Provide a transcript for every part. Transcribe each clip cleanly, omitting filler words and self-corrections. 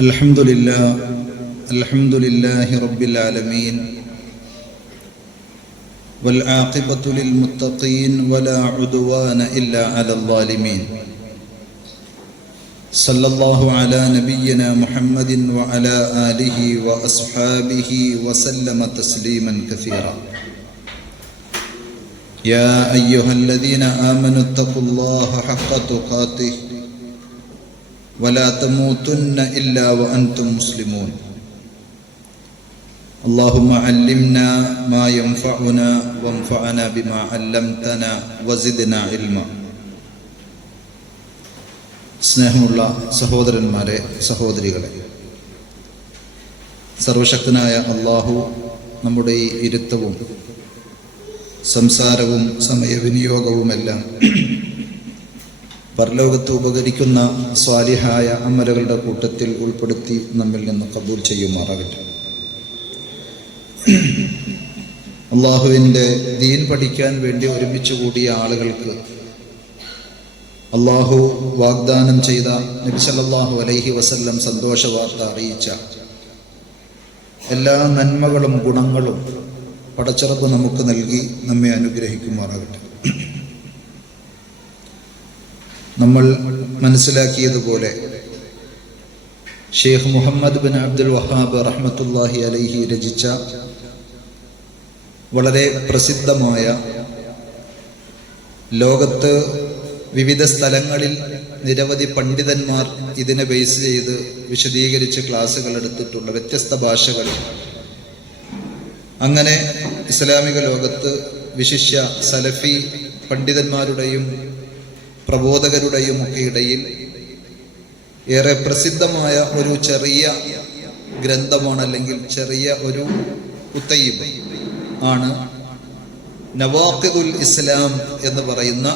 الحمد لله رب العالمين والعاقبة للمتقين ولا عدوان إلا على الظالمين صلى الله على نبينا محمد وعلى آله وأصحابه وسلم تسليما كثيرا يا أيها الذين آمنوا اتقوا الله حق تقاته ولا تموتن إلا وأنتم مسلمون اللهم علمنا ما ينفعنا وانفعنا بما علمتنا وزدنا علما. സ്നേഹമുള്ള സഹോദരന്മാരെ, സഹോദരികളെ, സർവശക്തനായ അള്ളാഹു നമ്മുടെ ഈ ഇരുത്തവും സംസാരവും സമയവിനിയോഗവുമെല്ലാം പരലോകത്ത് ഉപകരിക്കുന്ന സ്വാലിഹായ അമലുകളുടെ കൂട്ടത്തിൽ ഉൾപ്പെടുത്തി നമ്മിൽ നിന്ന് കബൂൽ ചെയ്യുമാറാകട്ടെ. അള്ളാഹുവിൻ്റെ ദീൻ പഠിക്കാൻ വേണ്ടി ഒരുമിച്ച് കൂടിയ ആളുകൾക്ക് അള്ളാഹു വാഗ്ദാനം ചെയ്ത നബി സല്ലല്ലാഹു അലൈഹി വസല്ലം സന്തോഷ വാർത്ത അറിയിച്ച എല്ലാ നന്മകളും ഗുണങ്ങളും പടച്ചിറപ്പ് നമുക്ക് നൽകി നമ്മെ അനുഗ്രഹിക്കുമാറാകട്ടെ. നമ്മൾ മനസ്സിലാക്കിയതുപോലെ ഷെയ്ഖ് മുഹമ്മദ് ബിൻ അബ്ദുൽ വഹാബ് റഹ്മത്തുള്ളാഹി അലൈഹി രചിച്ച വളരെ പ്രസിദ്ധമായ, ലോകത്ത് വിവിധ സ്ഥലങ്ങളിൽ നിരവധി പണ്ഡിതന്മാർ ഇതിനെ ബേസ് ചെയ്ത് വിശദീകരിച്ച് ക്ലാസ്സുകൾ എടുത്തിട്ടുള്ള വ്യത്യസ്ത ഭാഷകളിൽ, അങ്ങനെ ഇസ്ലാമിക ലോകത്ത് വിശിഷ്യ സലഫി പണ്ഡിതന്മാരുടെയും പ്രബോധകരുടെയും ഒക്കെ ഇടയിൽ ഏറെ പ്രസിദ്ധമായ ഒരു ചെറിയ ഗ്രന്ഥമാണ്, അല്ലെങ്കിൽ ചെറിയ ഒരു കുത്തയ്യിബ് ആണ് നവാഖിദുൽ ഇസ്ലാം എന്ന് പറയുന്ന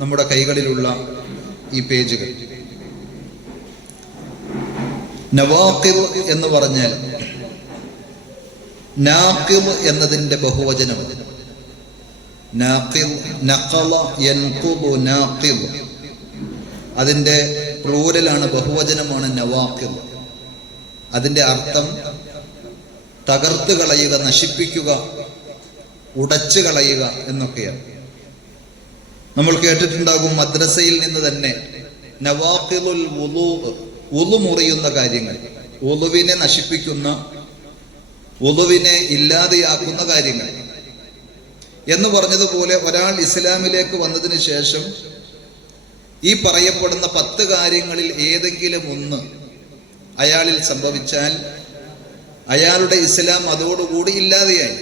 നമ്മുടെ കൈകളിലുള്ള ഈ പേജുകൾ. നവാഖിദ് എന്ന് പറഞ്ഞാൽ നാഖിദ് എന്നതിൻ്റെ ബഹുവചനം നാഖിദ്, നഖല യൻഖുദു നാഖിദ്, അതിൻ്റെ പ്ലൂരലാണ്, ബഹുവചനമാണ് നവാഖിദ്. അതിൻ്റെ അർത്ഥം തകർത്ത് കളയുക, നശിപ്പിക്കുക, ഉടച്ചു കളയുക എന്നൊക്കെയാണ്. നമ്മൾ കേട്ടിട്ടുണ്ടാകും മദ്രസയിൽ നിന്ന് തന്നെ നവാഖിദുൽ വുളൂ, വുളു മുറിയുന്ന കാര്യങ്ങൾ, വുളുവിനെ നശിപ്പിക്കുന്ന, വുളുവിനെ ഇല്ലാതെയാക്കുന്ന കാര്യങ്ങൾ എന്ന് പറഞ്ഞതുപോലെ ഒരാൾ ഇസ്ലാമിലേക്ക് വന്നതിന് ശേഷം ഈ പറയപ്പെടുന്ന 10 കാര്യങ്ങളിൽ ഏതെങ്കിലും ഒന്ന് അയാളിൽ സംഭവിച്ചാൽ അയാളുടെ ഇസ്ലാം അതോടുകൂടി ഇല്ലാതെയായി.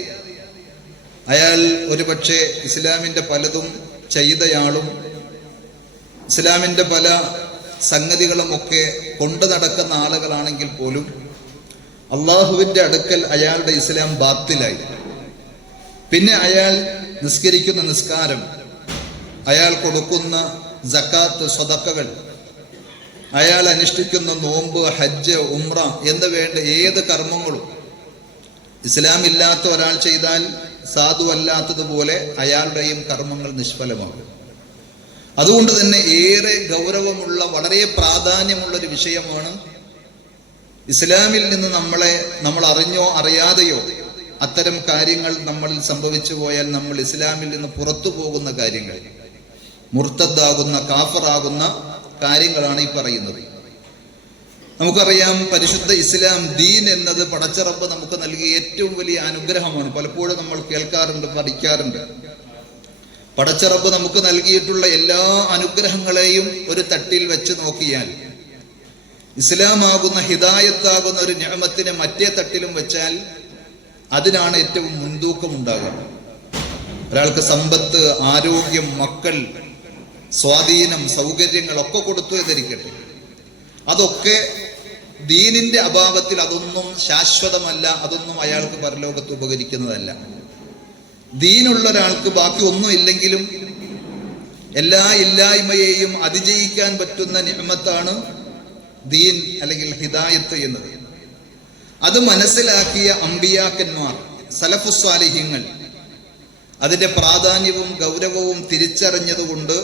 അയാൾ ഒരുപക്ഷെ ഇസ്ലാമിൻ്റെ പലതും ചെയ്തയാളും ഇസ്ലാമിൻ്റെ പല സംഗതികളുമൊക്കെ കൊണ്ടു നടക്കുന്ന ആളുകളാണെങ്കിൽ പോലും അള്ളാഹുവിൻ്റെ അടുക്കൽ അയാളുടെ ഇസ്ലാം ബാത്തിലായി. പിന്നെ അയാൾ നിസ്കരിക്കുന്ന നിസ്കാരം, അയാൾ കൊടുക്കുന്ന സക്കാത്ത്, സ്വതക്കകൾ, അയാൾ അനുഷ്ഠിക്കുന്ന നോമ്പ്, ഹജ്ജ്, ഉംറ എന്ന് വേണ്ട ഏത് കർമ്മങ്ങളും ഇസ്ലാം ഇല്ലാത്ത ഒരാൾ ചെയ്താൽ സാധുവല്ലാത്തതുപോലെ അയാളുടെയും കർമ്മങ്ങൾ നിഷ്ഫലമാകും. അതുകൊണ്ട് തന്നെ ഏറെ ഗൗരവമുള്ള, വളരെ പ്രാധാന്യമുള്ളൊരു വിഷയമാണ് ഇസ്ലാമിൽ നിന്ന് നമ്മൾ അറിഞ്ഞോ അറിയാതെയോ അത്തരം കാര്യങ്ങൾ നമ്മളിൽ സംഭവിച്ചു പോയാൽ നമ്മൾ ഇസ്ലാമിൽ നിന്ന് പുറത്തു പോകുന്ന കാര്യങ്ങൾ, മുർത്തദ്ദാകുന്ന, കാഫറാകുന്ന കാര്യങ്ങളാണ് ഈ പറയുന്നത്. നമുക്കറിയാം, പരിശുദ്ധ ഇസ്ലാം, ദീൻ എന്നത് പടച്ചിറപ്പ് നമുക്ക് നൽകിയ ഏറ്റവും വലിയ അനുഗ്രഹമാണ്. പലപ്പോഴും നമ്മൾ കേൾക്കാറുണ്ട്, പഠിക്കാറുണ്ട്. പടച്ചിറപ്പ് നമുക്ക് നൽകിയിട്ടുള്ള എല്ലാ അനുഗ്രഹങ്ങളെയും ഒരു തട്ടിൽ വെച്ച് നോക്കിയാൽ, ഇസ്ലാമാകുന്ന, ഹിദായത്താകുന്ന ഒരു നിഅമത്തിനെ മറ്റേ തട്ടിലും വെച്ചാൽ അതിനാണ് ഏറ്റവും മുൻതൂക്കം ഉണ്ടാകുക. ഒരാൾക്ക് സമ്പത്ത്, ആരോഗ്യം, മക്കൾ, സ്വാധീനം, സൗകര്യങ്ങളൊക്കെ കൊടുത്തു എന്നിരിക്കട്ടെ, അതൊക്കെ ദീനിന്റെ അഭാവത്തിൽ അതൊന്നും ശാശ്വതമല്ല, അതൊന്നും അയാൾക്ക് പരലോകത്ത് ഉപകരിക്കുന്നതല്ല. ദീനുള്ള ഒരാൾക്ക് ബാക്കി ഒന്നും ഇല്ലെങ്കിലും എല്ലാ ഇല്ലായ്മയെയും അതിജയിക്കാൻ പറ്റുന്ന നിഅമത്താണ് ദീൻ, അല്ലെങ്കിൽ ഹിദായത്ത് എന്നത്. അത് മനസ്സിലാക്കിയ അമ്പിയാക്കന്മാർ, സലഫുസ്വാലിഹ്യങ്ങൾ അതിൻ്റെ പ്രാധാന്യവും ഗൗരവവും തിരിച്ചറിഞ്ഞതുകൊണ്ട്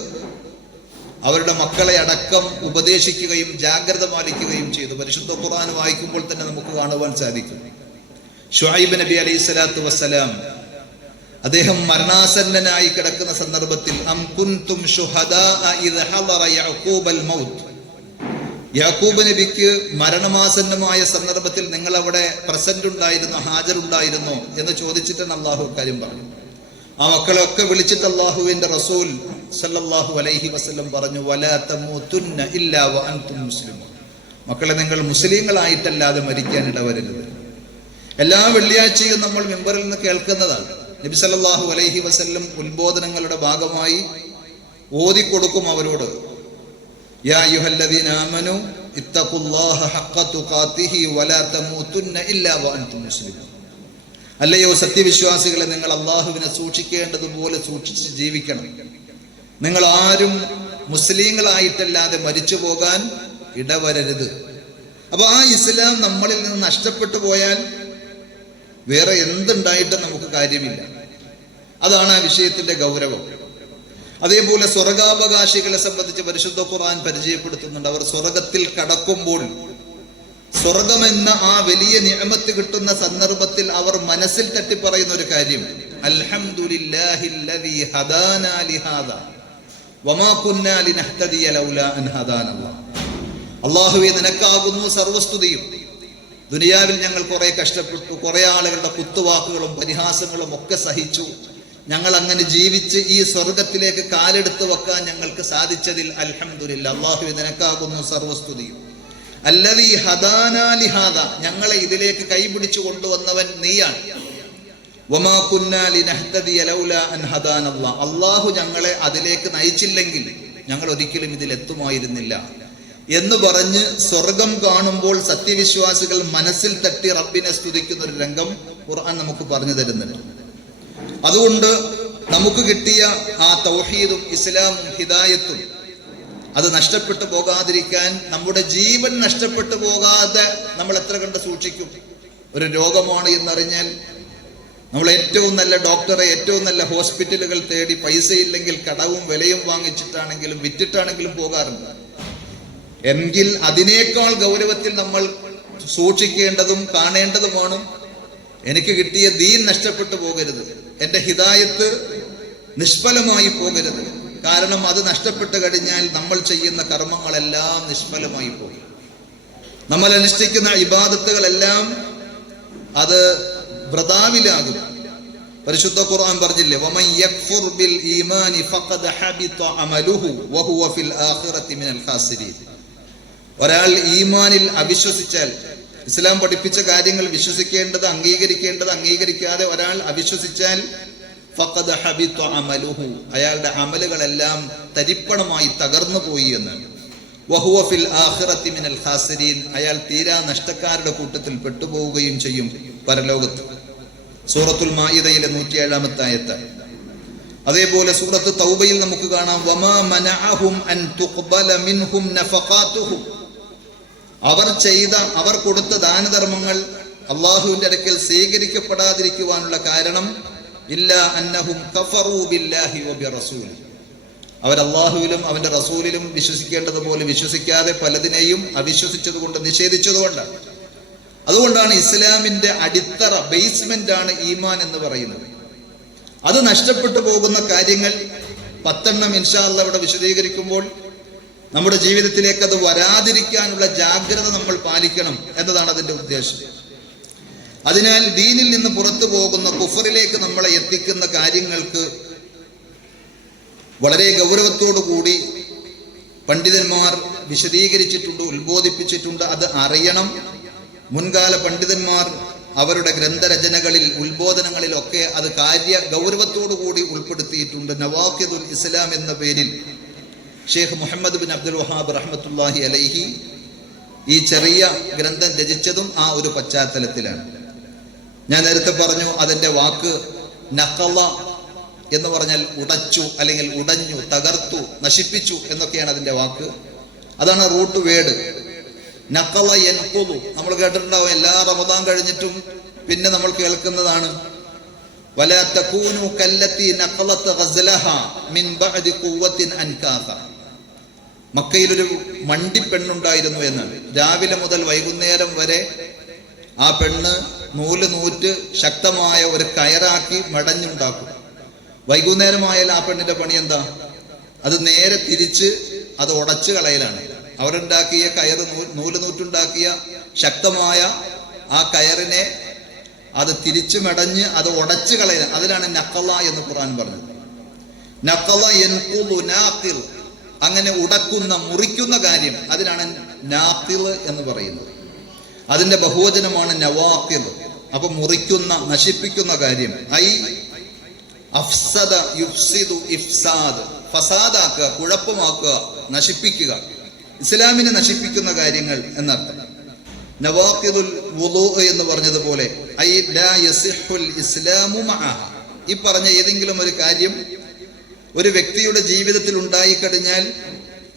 അവരുടെ മക്കളെ അടക്കം ഉപദേശിക്കുകയും ജാഗ്രത പാലിക്കുകയും ചെയ്തു. പരിശുദ്ധ ഖുർആൻ വായിക്കുമ്പോൾ തന്നെ നമുക്ക് കാണുവാൻ സാധിക്കും. ശുഐബ് നബി അലൈഹി സ്വലാത്തു വസ്സലാം അദ്ദേഹം മരണാസന്നനായി കിടക്കുന്ന സന്ദർഭത്തിൽ അം കുൻതും ശുഹദാഅ ഇദ് ഹദറ യഅഖൂബൽ മൗത്ത്, യാക്കൂബ് നബിക്ക് മരണമാസന്നമായ സന്ദർഭത്തിൽ നിങ്ങൾ അവിടെ പ്രസന്റ് ഉണ്ടായിരുന്നോ, ഹാജരുണ്ടായിരുന്നോ എന്ന് ചോദിച്ചിട്ടാണ് അള്ളാഹു കാര്യം പറഞ്ഞു. ആ മക്കളെയൊക്കെ വിളിച്ചിട്ട് അള്ളാഹുവിന്റെ റസൂൽ സല്ലല്ലാഹു അലൈഹി വസല്ലം പറഞ്ഞു, വലാ തമൂതുന്ന ഇല്ലാ വഅൻതും മുസ്ലിമൂൻ, മക്കളെ നിങ്ങൾ മുസ്ലിങ്ങളായിട്ടല്ലാതെ മരിക്കാൻ ഇടവരരുത്. എല്ലാ വെള്ളിയാഴ്ചയും നമ്മൾ മിമ്പറിൽ നിന്ന് കേൾക്കുന്നതാണ്. നബി സല്ലല്ലാഹു അലൈഹി വസല്ലം ഉത്ബോധനങ്ങളുടെ ഭാഗമായി ഓതിക്കൊടുക്കും അവരോട്, യാ അയ്യുഹല്ലദീന ആമനൂ ഇത്തഖുല്ലാഹ ഹഖ്ക തുഖാതിഹി വലാ തമൂതുന്ന ഇല്ലാ വഅൻതും മുസ്ലിമൂൻ, അല്ലയോ സത്യവിശ്വാസികളെ, നിങ്ങൾ അള്ളാഹുവിനെ സൂക്ഷിക്കേണ്ടതുപോലെ സൂക്ഷിച്ച് ജീവിക്കണം. നിങ്ങൾ ആരും മുസ്ലിങ്ങളായിട്ടല്ലാതെ മരിച്ചു പോകാൻ ഇടവരരുത്. അപ്പൊ ആ ഇസ്ലാം നമ്മളിൽ നിന്ന് നഷ്ടപ്പെട്ടു പോയാൽ വേറെ എന്തുണ്ടായിട്ടും നമുക്ക് കാര്യമില്ല. അതാണ് ആ വിഷയത്തിന്റെ ഗൗരവം. അതേപോലെ സ്വർഗാവകാശികളെ സംബന്ധിച്ച് പരിശുദ്ധ ഖുർആൻ പരിചയപ്പെടുത്തുന്നുണ്ട്. അവർ സ്വർഗത്തിൽ കടക്കുമ്പോൾ സ്വർഗമെന്ന ആ വലിയ നിഅമത്ത് കിട്ടുന്ന സന്ദർഭത്തിൽ അവർ മനസ്സിൽ തട്ടി പറയുന്ന ഒരു കാര്യം, അൽഹംദുലില്ലാഹില്ലദീ ഹദാനാ ലിഹാദാ വമാ കുന്നാ ലിനഹ്തദിയ ലൗലാ അൻ ഹദാനല്ലാഹ്. അല്ലാഹുവേ, നിനക്കാകുന്നു സർവസ്തുതിയും. ദുനിയാവിൽ ഞങ്ങൾ കുറെ കഷ്ടപ്പെട്ടു, കുറെ ആളുകളുടെ കുത്തുവാക്കുകളും പരിഹാസങ്ങളും ഒക്കെ സഹിച്ചു. ഞങ്ങൾ അങ്ങനെ ജീവിച്ച് ഈ സ്വർഗത്തിലേക്ക് കാലെടുത്ത് വെക്കാൻ ഞങ്ങൾക്ക് സാധിച്ചതിൽ അൽഹംദുലില്ലാഹ്. അല്ലാഹുവേ, നിനക്കാകുന്നു സർവസ്തുതിയും. അല്ലദീ ഹദാനാ ലിഹാദാ, ഞങ്ങളെ ഇതിലേക്ക് കൈപിടിച്ചു കൊണ്ടുവന്നവൻ നീയാണ്. വമാ കുന്നാ ലിനഹ്തദിയ ലൗലാ അൻ ഹദാനല്ലാഹ്, അല്ലാഹു ഞങ്ങളെ അതിലേക്ക് നയിച്ചില്ലെങ്കിൽ ഞങ്ങൾ ഒരിക്കലും ഇതിലെത്തുമായിരുന്നില്ല എന്ന് പറഞ്ഞ് സ്വർഗം കാണുമ്പോൾ സത്യവിശ്വാസികൾ മനസ്സിൽ തട്ടി റബ്ബിനെ സ്തുതിക്കുന്ന ഒരു രംഗം ഖുർആൻ നമുക്ക് പറഞ്ഞു തരുന്നുണ്ട്. അതുകൊണ്ട് നമുക്ക് കിട്ടിയ ആ തൗഹീദും ഇസ്ലാമും ഹിദായത്തും അത് നഷ്ടപ്പെട്ടു പോകാതിരിക്കാൻ, നമ്മുടെ ജീവൻ നഷ്ടപ്പെട്ടു പോകാതെ നമ്മൾ എത്ര കണ്ട് സൂക്ഷിക്കും. ഒരു രോഗമാണ് എന്നറിഞ്ഞാൽ നമ്മൾ ഏറ്റവും നല്ല ഡോക്ടറെ, ഏറ്റവും നല്ല ഹോസ്പിറ്റലുകൾ തേടി പൈസയില്ലെങ്കിൽ കടവും വിലയും വാങ്ങിച്ചിട്ടാണെങ്കിലും വിറ്റിട്ടാണെങ്കിലും പോകാറുണ്ട്. എങ്കിൽ അതിനേക്കാൾ ഗൗരവത്തിൽ നമ്മൾ സൂക്ഷിക്കേണ്ടതും കാണേണ്ടതുമാണ്, എനിക്ക് കിട്ടിയ ദീൻ നഷ്ടപ്പെട്ടു പോകരുത്, എൻ്റെ ഹിദായത്ത് നിഷ്ഫലമായി പോകരുത്. കാരണം അത് നഷ്ടപ്പെട്ടു കഴിഞ്ഞാൽ നമ്മൾ ചെയ്യുന്ന കർമ്മങ്ങളെല്ലാം നിഷ്ഫലമായി പോകും. നമ്മൾ അനുഷ്ഠിക്കുന്ന ഇബാദത്തുകളെല്ലാം അത് വൃഥാവിലാകും. പരിശുദ്ധ ഖുർആൻ പറഞ്ഞില്ലേ, വമൻ യക്ഫുർ ബിൽ ഈമാനി ഫഖദ് ഹബിത അമലുഹു വഹുവ ഫിൽ ആഖിറതി മിനൽ ഖാസിരീൻ. ഒരാൾ ഈമാനിൽ അവിശ്വസിച്ചാൽ, ഇസ്ലാം പഠിപ്പിച്ച കാര്യങ്ങൾ വിശ്വസിക്കേണ്ടത് അംഗീകരിക്കാതെ ഒരാൾ അവിശ്വസിച്ചാൽ ഫഖദ് ഹബിത അമലുഹു, അയാളുടെ അമലുകളെല്ലാം തരിപ്പണമായി തകർന്നു പോയി എന്ന്. വഹുവ ഫിൽ ആഖിറതി മിനൽ ഖാസിരീൻ, അയാൾ തീരാ നഷ്ടക്കാരുടെ കൂട്ടത്തിൽ പെട്ടുപോവുകയും ചെയ്യും പരലോകത്ത്. സൂറത്തുൽ മാഇദയിലെ 107-ാമത്തെ ആയത്ത്. അതേപോലെ സൂറത്ത് തൗബയിൽ നമുക്ക് കാണാം, വമാ മനഅഹും അൻ തുഖ്ബല മിൻഹും നഫഖാതുഹും, അവർ കൊടുത്ത ദാനധർമ്മങ്ങൾ അല്ലാഹുവിന്റെ അടുക്കൽ സ്വീകരിക്കപ്പെടാതിരിക്കുവാനുള്ള കാരണം ഇല്ലാ അന്നഹും കഫറൂ ബില്ലാഹി വബിറസൂലി, അവർ അല്ലാഹുവിലും അവന്റെ റസൂലിലും വിശ്വസിക്കേണ്ടതുപോലെ വിശ്വസിക്കാതെ പലതിനെയും അവിശ്വസിച്ചതുകൊണ്ട്, നിഷേധിച്ചതുകൊണ്ടാണ്. അതുകൊണ്ടാണ് ഇസ്ലാമിന്റെ അടിത്തറ, ബേസ്മെന്റ് ആണ് ഈമാൻ എന്ന് പറയുന്നത്. അത് നഷ്ടപ്പെട്ടു പോകുന്ന കാര്യങ്ങൾ 10 ഇൻഷാ അല്ലാഹ് ഇവിടെ വിശദീകരിക്കുമ്പോൾ നമ്മുടെ ജീവിതത്തിലേക്ക് അത് വരാതിരിക്കാനുള്ള ജാഗ്രത നമ്മൾ പാലിക്കണം എന്നതാണ് അതിന്റെ ഉദ്ദേശം. അതിനാൽ ദീനിൽ നിന്ന് പുറത്തു പോകുന്ന കുഫറിലേക്ക് നമ്മളെ എത്തിക്കുന്ന കാര്യങ്ങൾക്ക് വളരെ ഗൗരവത്തോടു കൂടി പണ്ഡിതന്മാർ വിശദീകരിച്ചിട്ടുണ്ട്, ഉത്ബോധിപ്പിച്ചിട്ടുണ്ട്. അത് അറിയണം. മുൻകാല പണ്ഡിതന്മാർ അവരുടെ ഗ്രന്ഥരചനകളിൽ, ഉത്ബോധനങ്ങളിലൊക്കെ അത് ഗൗരവത്തോടു കൂടി ഉൾപ്പെടുത്തിയിട്ടുണ്ട്. നവാഖിദുൽ ഇസ്ലാം എന്ന പേരിൽ ഷെയ്ഖ് മുഹമ്മദ് ബിൻ അബ്ദുൽ വഹാബ് റഹ്മത്തുള്ളാഹി അലൈഹി ഈ ചെറിയ ഗ്രന്ഥം രചിച്ചതും ആ ഒരു പശ്ചാത്തലത്തിലാണ്. ഞാൻ നേരത്തെ പറഞ്ഞു, അതിൻ്റെ വാക്ക് നഖല എന്ന് പറഞ്ഞാൽ ഉടച്ചു, അല്ലെങ്കിൽ ഉടഞ്ഞു, തകർത്തു, നശിപ്പിച്ചു എന്നൊക്കെയാണ് അതിൻ്റെ വാക്ക്. അതാണ് റൂട്ട് വേർഡ്. നഖല യൻഖുദു, നമ്മൾ കേട്ടിട്ടുണ്ടാവും. എല്ലാ റമദാൻ കഴിഞ്ഞിട്ടും പിന്നെ നമ്മൾ കേൾക്കുന്നതാണ്, വലാ തകൂനു കല്ലത്തി നഖലത ഗസ്ലഹ മിൻ ബഅദി ഖുവ്വത്തിൻ അൻകാസ. മക്കയിലൊരു മണ്ടിപ്പെണ്ണുണ്ടായിരുന്നു എന്നാണ്. രാവിലെ മുതൽ വൈകുന്നേരം വരെ ആ പെണ്ണ് നൂല് നൂറ്റ് ശക്തമായ ഒരു കയറാക്കി മടഞ്ഞുണ്ടാക്കും. വൈകുന്നേരമായാൽ ആ പെണ്ണിന്റെ പണി എന്താ? അത് നേരെ തിരിച്ച് അത് ഉടച്ചു കളയലാണ്. അവരുണ്ടാക്കിയ കയറ്, നൂല് നൂറ്റുണ്ടാക്കിയ ശക്തമായ ആ കയറിനെ അത് തിരിച്ചു മടഞ്ഞ് അത് ഉടച്ചു കളയലാണ്. അതിലാണ് നഖല എന്ന് ഖുർആൻ പറഞ്ഞത്. നഖല യൻഖുദു നാഖിൽ, അങ്ങനെ ഉടക്കുന്ന മുറിക്കുന്ന കാര്യം, അതിനാണ് നാഖിൽ എന്ന് പറയുന്നത്. അതിന്റെ ബഹുവചനമാണ് നവാഖിൽ. അപ്പൊ മുറിക്കുന്ന, നശിപ്പിക്കുന്ന കാര്യം. ഐ അഫ്സദ യുഫ്സിദു ഇഫ്സാദ്, ഫസാദാക്കുക, കുഴപ്പമാക്കുക, നശിപ്പിക്കുക, ഇസ്ലാമിനെ നശിപ്പിക്കുന്ന കാര്യങ്ങൾ എന്നർത്ഥം. നവാഖിദുൽ വുളൂ എന്ന് പറഞ്ഞതുപോലെ ഐ ലാ യസിഹുൽ ഇസ്ലാമു മഅഹ, ഈ പറഞ്ഞ ഏതെങ്കിലും ഒരു കാര്യം ഒരു വ്യക്തിയുടെ ജീവിതത്തിൽ ഉണ്ടായിക്കഴിഞ്ഞാൽ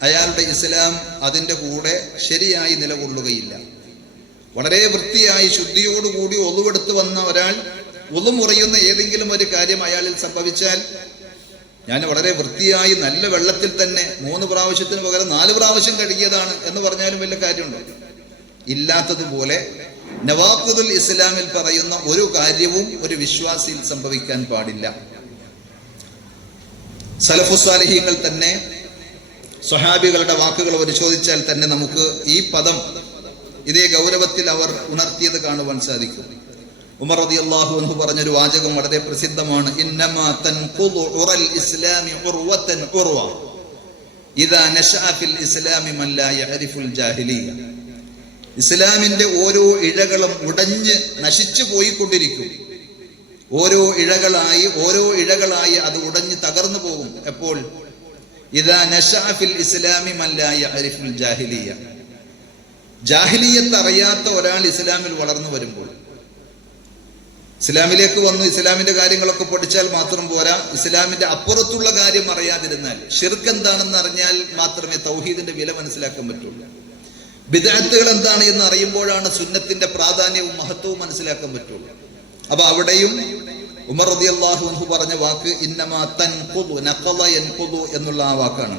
അയാളുടെ ഇസ്ലാം അതിൻ്റെ കൂടെ ശരിയായി നിലകൊള്ളുകയില്ല. വളരെ വൃത്തിയായി ശുദ്ധിയോടുകൂടി ഒളുവെടുത്ത് വന്ന ഒരാൾ ഒളു മുറിയുന്ന ഏതെങ്കിലും ഒരു കാര്യം അയാളിൽ സംഭവിച്ചാൽ, ഞാൻ വളരെ വൃത്തിയായി നല്ല വെള്ളത്തിൽ തന്നെ 3 പ്രാവശ്യത്തിന് പകരം 4 പ്രാവശ്യം കഴുകിയതാണ് എന്ന് പറഞ്ഞാലും വലിയ കാര്യമുണ്ടോ? ഇല്ലാത്തതുപോലെ നവാഖിദുൽ ഇസ്ലാമിൽ പറയുന്ന ഒരു കാര്യവും ഒരു വിശ്വാസിയിൽ സംഭവിക്കാൻ പാടില്ല. സലഫുസ്സാലിഹീങ്ങൾ തന്നെ, സ്വഹാബികളുടെ വാക്കുകൾ പരിശോധിച്ചാൽ തന്നെ നമുക്ക് ഈ പദം ഇതേ ഗൗരവത്തിൽ അവർ ഉണർത്തിയത് കാണുവാൻ സാധിക്കും. ഉമർ റളിയല്ലാഹു അൻഹു പറഞ്ഞൊരു വാചകം വളരെ പ്രസിദ്ധമാണ്. ഇന്നമാ തൻഖുദു ഉറൽ ഇസ്ലാമി ഉർവതൻ ഉർവ ഇദാ നശഅ ഫിൽ ഇസ്ലാമി മൻ ലാ യഅരിഫുൽ ജാഹിലിയ്യ. ഇസ്ലാമിന്റെ ഓരോ ഇഴകളും ഉടഞ്ഞ് നശിച്ചു പോയിക്കൊണ്ടിരിക്കും. ഓരോ ഇഴകളായി അത് ഉടഞ്ഞ് തകർന്നു പോകും. എപ്പോൾ? ഇദാ നശഅ ഫിൽ ഇസ്ലാമി മൻ ലാ യഅരിഫുൽ ജാഹിലിയ്യ, ജാഹിലിയ്യത്ത് അറിയാത്ത ഒരാൾ ഇസ്ലാമിൽ വളർന്നു വരുമ്പോൾ. ഇസ്ലാമിലേക്ക് വന്നു ഇസ്ലാമിന്റെ കാര്യങ്ങളൊക്കെ പഠിച്ചാൽ മാത്രം പോരാ, ഇസ്ലാമിന്റെ അപ്പുറത്തുള്ള കാര്യം അറിയാതിരുന്നാൽ, ഷിർക്ക് എന്താണെന്ന് അറിഞ്ഞാൽ മാത്രമേ തൗഹീദിന്റെ വില മനസ്സിലാക്കാൻ പറ്റുള്ളൂ. ബിദ്അത്തുകൾ എന്താണ് എന്ന് അറിയുമ്പോഴാണ് സുന്നത്തിന്റെ പ്രാധാന്യവും മഹത്വവും മനസ്സിലാക്കാൻ പറ്റുള്ളൂ. അപ്പൊ അവിടെയും ഉമർ റളിയല്ലാഹു അൻഹു പറഞ്ഞ വാക്ക് ഇന്നമാ തൻഖുദു, നഖല യൻഖുദു എന്നുള്ള ആ വാക്കാണ്.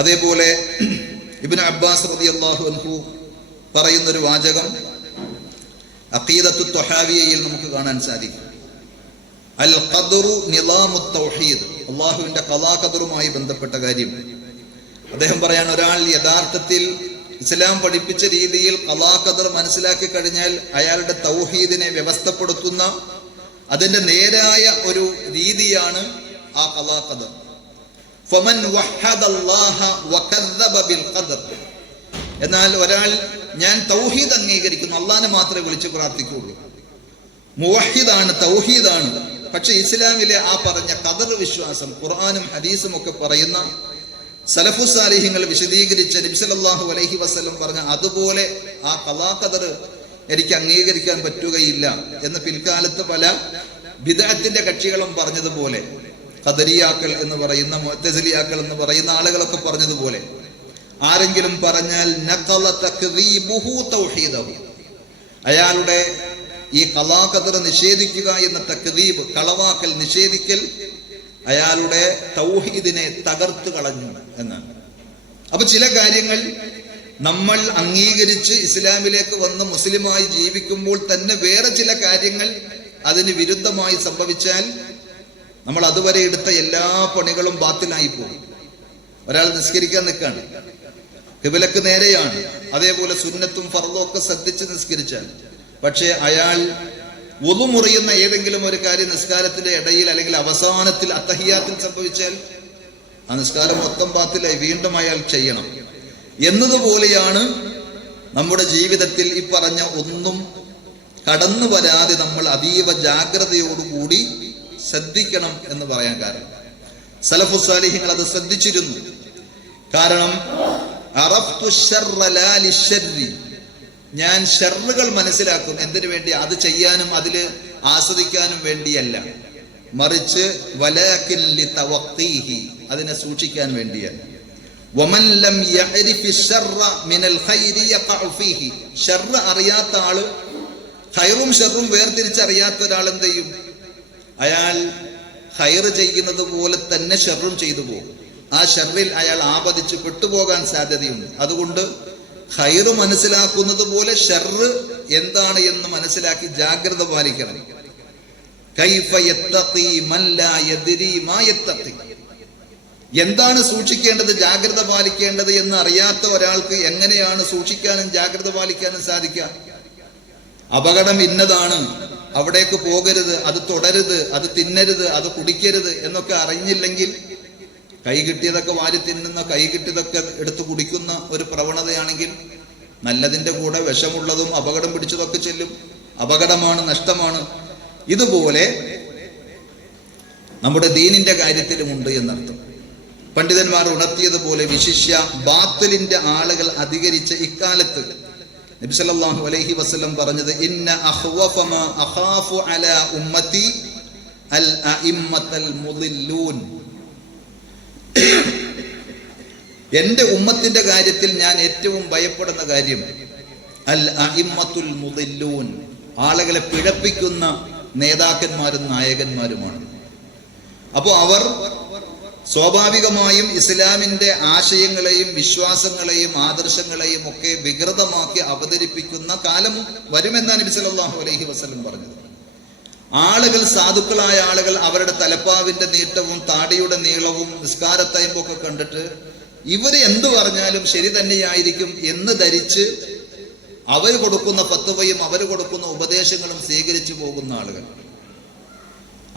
അതേപോലെ ഇബ്നു അബ്ബാസ് റളിയല്ലാഹു അൻഹു പറയുന്നൊരു വാചകം അഖീദത്തു ത്വഹാവിയയിൽ നമുക്ക് കാണാൻ സാധിക്കും. അൽ ഖദ്റു നിളാമുത് തൗഹീദ്, അല്ലാഹുവിന്റെ ഖളാ ഖദറുമായി ബന്ധപ്പെട്ട കാര്യം. അദ്ദേഹം പറയാൻ, ഒരാൾ യഥാർത്ഥത്തിൽ ഇസ്ലാം പഠിപ്പിച്ച രീതിയിൽ ഖളാ ഖദർ മനസ്സിലാക്കി കഴിഞ്ഞാൽ അയാളുടെ തൗഹീദിനെ വ്യവസ്ഥപ്പെടുത്തുന്ന അതിന്റെ നേരായ ഒരു രീതിയാണ് ആ ഖളാ ഖദർ. ഫമൻ വഹദല്ലാഹ വകദ്ദബ ബിൽ ഖദർ, എന്നാൽ ഒരാൾ ഞാൻ തൗഹീദ് അംഗീകരിക്കുന്നു, അള്ളാഹിനെ മാത്രമേ വിളിച്ച് പ്രാർത്ഥിക്കുകയുള്ളൂ, മുവഹിദാണ്, തൗഹീദാണ്, പക്ഷെ ഇസ്ലാമിലെ ആ പറഞ്ഞ ഖദർ വിശ്വാസം ഖുർആനും ഹദീസും ഒക്കെ പറയുന്ന സലഫുസ്സാലിഹ്യങ്ങൾ വിശദീകരിച്ച നബി സല്ലല്ലാഹു അലൈഹി വസല്ലം പറഞ്ഞ അതുപോലെ ആ ഖളാ ഖദർ എനിക്ക് അംഗീകരിക്കാൻ പറ്റുകയില്ല എന്ന് പിൽക്കാലത്ത് പല ബിദ്അത്തിന്റെ കക്ഷികളും പറഞ്ഞതുപോലെ, ഖദരിയാക്കൾ എന്ന് പറയുന്ന, മുഅ്തസിലിയാക്കൾ എന്ന് പറയുന്ന ആളുകളൊക്കെ പറഞ്ഞതുപോലെ, ആരെങ്കിലും പറഞ്ഞാൽ നഖല തക്ദീബുഹു തൗഹീദഹു, അയാളുടെ ഈ ഖളാ ഖദർ നിഷേധിക്കുക എന്ന തക്ദീബ്, കളവാക്കൽ, നിഷേധിക്കൽ അയാളുടെ തൗഹീദിനെ തകർത്തു കളഞ്ഞു എന്നാണ്. അപ്പൊ ചില കാര്യങ്ങൾ നമ്മൾ അംഗീകരിച്ച് ഇസ്ലാമിലേക്ക് വന്ന് മുസ്ലിമായി ജീവിക്കുമ്പോൾ തന്നെ വേറെ ചില കാര്യങ്ങൾ അതിന് വിരുദ്ധമായി സംഭവിച്ചാൽ നമ്മൾ അതുവരെ എടുത്ത എല്ലാ പണികളും ബാത്തിലായി പോകും. ഒരാൾ നിസ്കരിക്കാൻ നിൽക്കാണ്, ഖിബലക്ക് നേരെയാണ്, അതേപോലെ സുന്നത്തും ഫർളും ഒക്കെ ശ്രദ്ധിച്ച് നിസ്കരിച്ചാൽ, പക്ഷേ അയാൾ വുളു മുറിയുന്ന ഏതെങ്കിലും ഒരു കാര്യം നിസ്കാരത്തിന്റെ ഇടയിൽ അല്ലെങ്കിൽ അവസാനത്തിൽ അത്തഹിയാത്തിൽ സംഭവിച്ചാൽ ആ നിസ്കാരം മൊത്തം ബാത്തിലായി, വീണ്ടും അയാൾ ചെയ്യണം. എന്നതുപോലെയാണ് നമ്മുടെ ജീവിതത്തിൽ ഈ പറഞ്ഞ ഒന്നും കടന്നു വരാതെ നമ്മൾ അതീവ ജാഗ്രതയോടുകൂടി ശ്രദ്ധിക്കണം എന്ന് പറയാൻ കാരണം, സലഫുസ്സാലിഹ്യങ്ങൾ അത് ശ്രദ്ധിച്ചിരുന്നു. കാരണം അറഫ്തു ശർറ ലാ ലിശ്ശർരി, ഞാൻ ഷർറുകൾ മനസ്സിലാക്കും. എന്തിനു വേണ്ടി? അത് ചെയ്യാനും അതില് ആസ്വദിക്കാനും വേണ്ടിയല്ല, മറിച്ച് വലാകിൻ ലിതവഖീഹി, അതിനെ സൂക്ഷിക്കാൻ വേണ്ടിയാണ്. വമൻ ലം യഅരിഫി ശർറ മിനൽ ഖൈരി യഖഉ ഫീഹി, ഷർറ് അറിയാത്ത ആള്, ഖൈറും ഷർറും വേർതിരിച്ചറിയാത്ത ഒരാൾ എന്ത് ചെയ്യും? അയാൾ ഖൈർ ചെയ്യുന്നത് പോലെ തന്നെ ഷർറും ചെയ്തു പോകും. ആ ഷർറിൽ അയാൾ ആപതിച്ച് പെട്ടുപോകാൻ സാധ്യതയുണ്ട്. അതുകൊണ്ട് ഖൈറ് മനസ്സിലാക്കുന്നത് പോലെ ഷർറ് എന്താണ് എന്ന് മനസ്സിലാക്കി ജാഗ്രത പാലിക്കണം. കൈഫ യത്തഖി മൻ ലാ യദ്രി മാ യത്തഖി, എന്താണ് സൂക്ഷിക്കേണ്ടത്, ജാഗ്രത പാലിക്കേണ്ടത് എന്ന് അറിയാത്ത ഒരാൾക്ക് എങ്ങനെയാണ് സൂക്ഷിക്കാനും ജാഗ്രത പാലിക്കാനും സാധിക്കുക? അപകടം ഇന്നതാണ്, അവിടേക്ക് പോകരുത്, അത് തുടരുത്, അത് തിന്നരുത്, അത് കുടിക്കരുത് എന്നൊക്കെ അറിഞ്ഞില്ലെങ്കിൽ കൈ കിട്ടിയതൊക്കെ വാരി തിന്നുന്ന, കൈ കിട്ടിയതൊക്കെ എടുത്തു കുടിക്കുന്ന ഒരു പ്രവണതയാണെങ്കിൽ നല്ലതിൻ്റെ കൂടെ വിഷമുള്ളതും അപകടം പിടിച്ചതൊക്കെ ചെല്ലും. അപകടമാണ്, നഷ്ടമാണ്. ഇതുപോലെ നമ്മുടെ ദീനിന്റെ കാര്യത്തിലുമുണ്ട് എന്നർത്ഥം. പണ്ഡിതന്മാർ ഉണർത്തിയതുപോലെ വിശിഷ്യ ബാത്തിലിന്റെ ആളുകൾ അധികരിച്ച ഇക്കാലത്ത് നബി സല്ലല്ലാഹു അലൈഹി വസല്ലം പറഞ്ഞത്, ഇന്ന അഖ്വഫ മാ അഖാഫു അലാ ഉമ്മത്തി അൽ അഇമ്മത്തുൽ മുദില്ലൂൻ. എന്റെ ഉമ്മത്തിന്റെ കാര്യത്തിൽ ഞാൻ ഏറ്റവും ഭയപ്പെടുന്ന കാര്യം അൽ അഇമ്മത്തുൽ മുദില്ലൂൻ, ആളുകളെ പിഴപ്പിക്കുന്ന നേതാക്കന്മാരും നായകന്മാരുമാണ്. അപ്പോൾ അവർ സ്വാഭാവികമായും ഇസ്ലാമിന്റെ ആശയങ്ങളെയും വിശ്വാസങ്ങളെയും ആദർശങ്ങളെയും ഒക്കെ വികൃതമാക്കി അവതരിപ്പിക്കുന്ന കാലം വരുമെന്നാണ് നബി സല്ലല്ലാഹു അലൈഹി വസല്ലം പറഞ്ഞത്. ആളുകൾ, സാധുക്കളായ ആളുകൾ അവരുടെ തലപ്പാവിന്റെ നീട്ടവും താടിയുടെ നീളവും നിസ്കാരത്തയമ്പും ഒക്കെ കണ്ടിട്ട് ഇവര് എന്തു പറഞ്ഞാലും ശരി തന്നെയായിരിക്കും എന്ന് ധരിച്ച് അവർ കൊടുക്കുന്ന ഫത്വയും അവർ കൊടുക്കുന്ന ഉപദേശങ്ങളും സ്വീകരിച്ചു പോകുന്ന ആളുകൾ.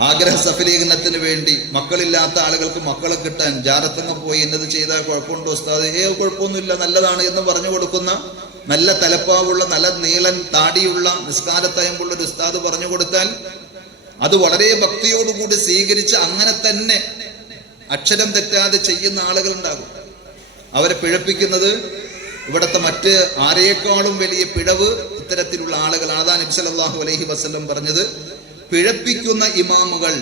ആഗ്രഹ സഫലീകരണത്തിന് വേണ്ടി മക്കളില്ലാത്ത ആളുകൾക്ക് മക്കളെ കിട്ടാൻ ജാറത്തങ്ങ് പോയി എന്നത് ചെയ്താൽ കുഴപ്പമുണ്ടോ ഉസ്താദ്? കുഴപ്പമൊന്നുമില്ല, നല്ലതാണ് എന്ന് പറഞ്ഞു കൊടുക്കുന്ന, നല്ല തലപ്പാവുള്ള, നല്ല നീളൻ താടിയുള്ള, നിസ്കാരത്തയമ്പുള്ള ഒരു ഉസ്താദ് പറഞ്ഞു കൊടുത്താൽ അത് വളരെ ഭക്തിയോടുകൂടി സ്വീകരിച്ച് അങ്ങനെ തന്നെ അക്ഷരം തെറ്റാതെ ചെയ്യുന്ന ആളുകൾ ഉണ്ടാകും. അവരെ പിഴപ്പിക്കുന്നത് ഇവിടുത്തെ മറ്റ് ആരേക്കാളും വലിയ പിഴവ് ഇത്തരത്തിലുള്ള ആളുകളാണ്. അതാണ് നബി സല്ലല്ലാഹു അലൈഹി വസല്ലം പറഞ്ഞത്, പിഴപ്പിക്കുന്ന ഇമാമുകൾ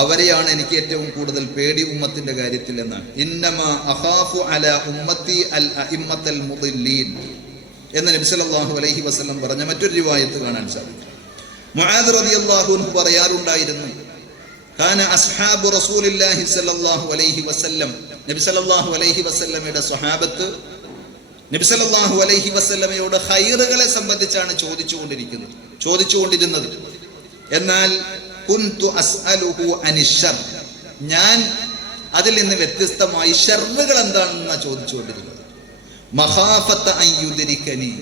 അവരെയാണ് എനിക്ക് ഏറ്റവും കൂടുതൽ പേടി ഉമ്മത്തിന്റെ കാര്യത്തിൽ എന്നാണ്. ഇന്നമാ അഖാഫു അലാ ഉമ്മത്തി അൽ അഇമ്മത്തുൽ മുദില്ലീൻ എന്ന് നബി സല്ലല്ലാഹു അലൈഹി വസല്ലം പറഞ്ഞ മറ്റൊരു റിവായത്ത് കാണാൻ സാധിക്കും. മുആദ് റളിയല്ലാഹു അൻഹു പറയാറുണ്ടായിരുന്നു, കാന അസ്ഹാബു റസൂലില്ലാഹി സല്ലല്ലാഹു അലൈഹി വസല്ലം, നബി സല്ലല്ലാഹു അലൈഹി വസല്ലമയുടെ സ്വഹാബത്ത് നബി സല്ലല്ലാഹു അലൈഹി വസല്ലമയോട് ഖൈറുകളെ സംബന്ധിച്ചാണ് ചോദിച്ചുകൊണ്ടിരുന്നത്. എന്നാൽ കുൻതു അസ്അലുഹു അനിശ്ശർ, ഞാൻ അതിൽ നിന്ന് വ്യത്യസ്തമായി ഷർറുകൾ എന്താണെന്നാണ് ചോദിച്ചുകൊണ്ടിരുന്നത്. മഖാഫത അൻ യുദ്രികനി,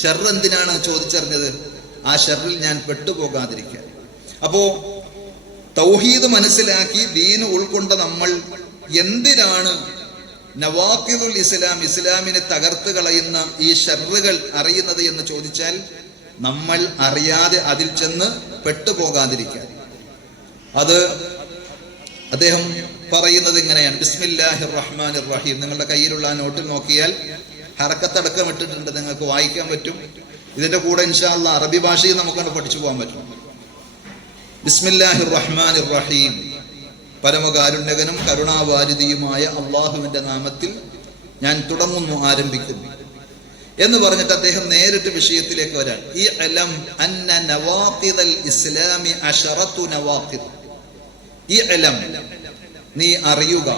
ഷർറ് എന്തിനാണ് ചോദിച്ചറിഞ്ഞത്? ആ ഷർറിൽ ഞാൻ പെട്ടുപോകാതിരിക്കാൻ. അപ്പോ തൗഹീദ് മനസ്സിലാക്കി ദീന് ഉൾക്കൊണ്ട നമ്മൾ എന്തിനാണ് നവാഖിദുൽ ഇസ്ലാം, ഇസ്ലാമിനെ തകർത്ത് കളയുന്ന ഈ ഷർറുകൾ അറിയുന്നത് എന്ന് ചോദിച്ചാൽ നമ്മൾ അറിയാതെ അതിൽ ചെന്ന് പെട്ടുപോകാതിരിക്കാൻ. അത് അദ്ദേഹം പറയുന്നത് ഇങ്ങനെയാണ്, ബിസ്മില്ലാഹിർ റഹ്മാനിർ റഹീം. നിങ്ങളുടെ കയ്യിലുള്ള ആ നോട്ടിൽ നോക്കിയാൽ ഹറക്കത്തടക്കം ഇട്ടിട്ടുണ്ട്, നിങ്ങൾക്ക് വായിക്കാൻ പറ്റും. ഇതിന്റെ കൂടെ ഇൻഷാ അല്ലാഹ് അറബി ഭാഷയും നമുക്കത് പഠിച്ചു പോകാൻ പറ്റും. ബിസ്മില്ലാഹിർ റഹ്മാനിർ റഹീം, പരമകാരുണ്യകനും കരുണാവാരിധിയുമായ അള്ളാഹുവിന്റെ നാമത്തിൽ ഞാൻ തുടങ്ങുന്നു, ആരംഭിക്കുന്നു എന്ന് പറഞ്ഞിട്ട് അദ്ദേഹം നേരിട്ട് വിഷയത്തിലേക്ക് വരാൻ. ഈ അലം അന്ന നവാഖിദൽ ഇസ്ലാമി അശറത്തു നവാഖിദ്. ഈ അലം, നീ അറിയുക,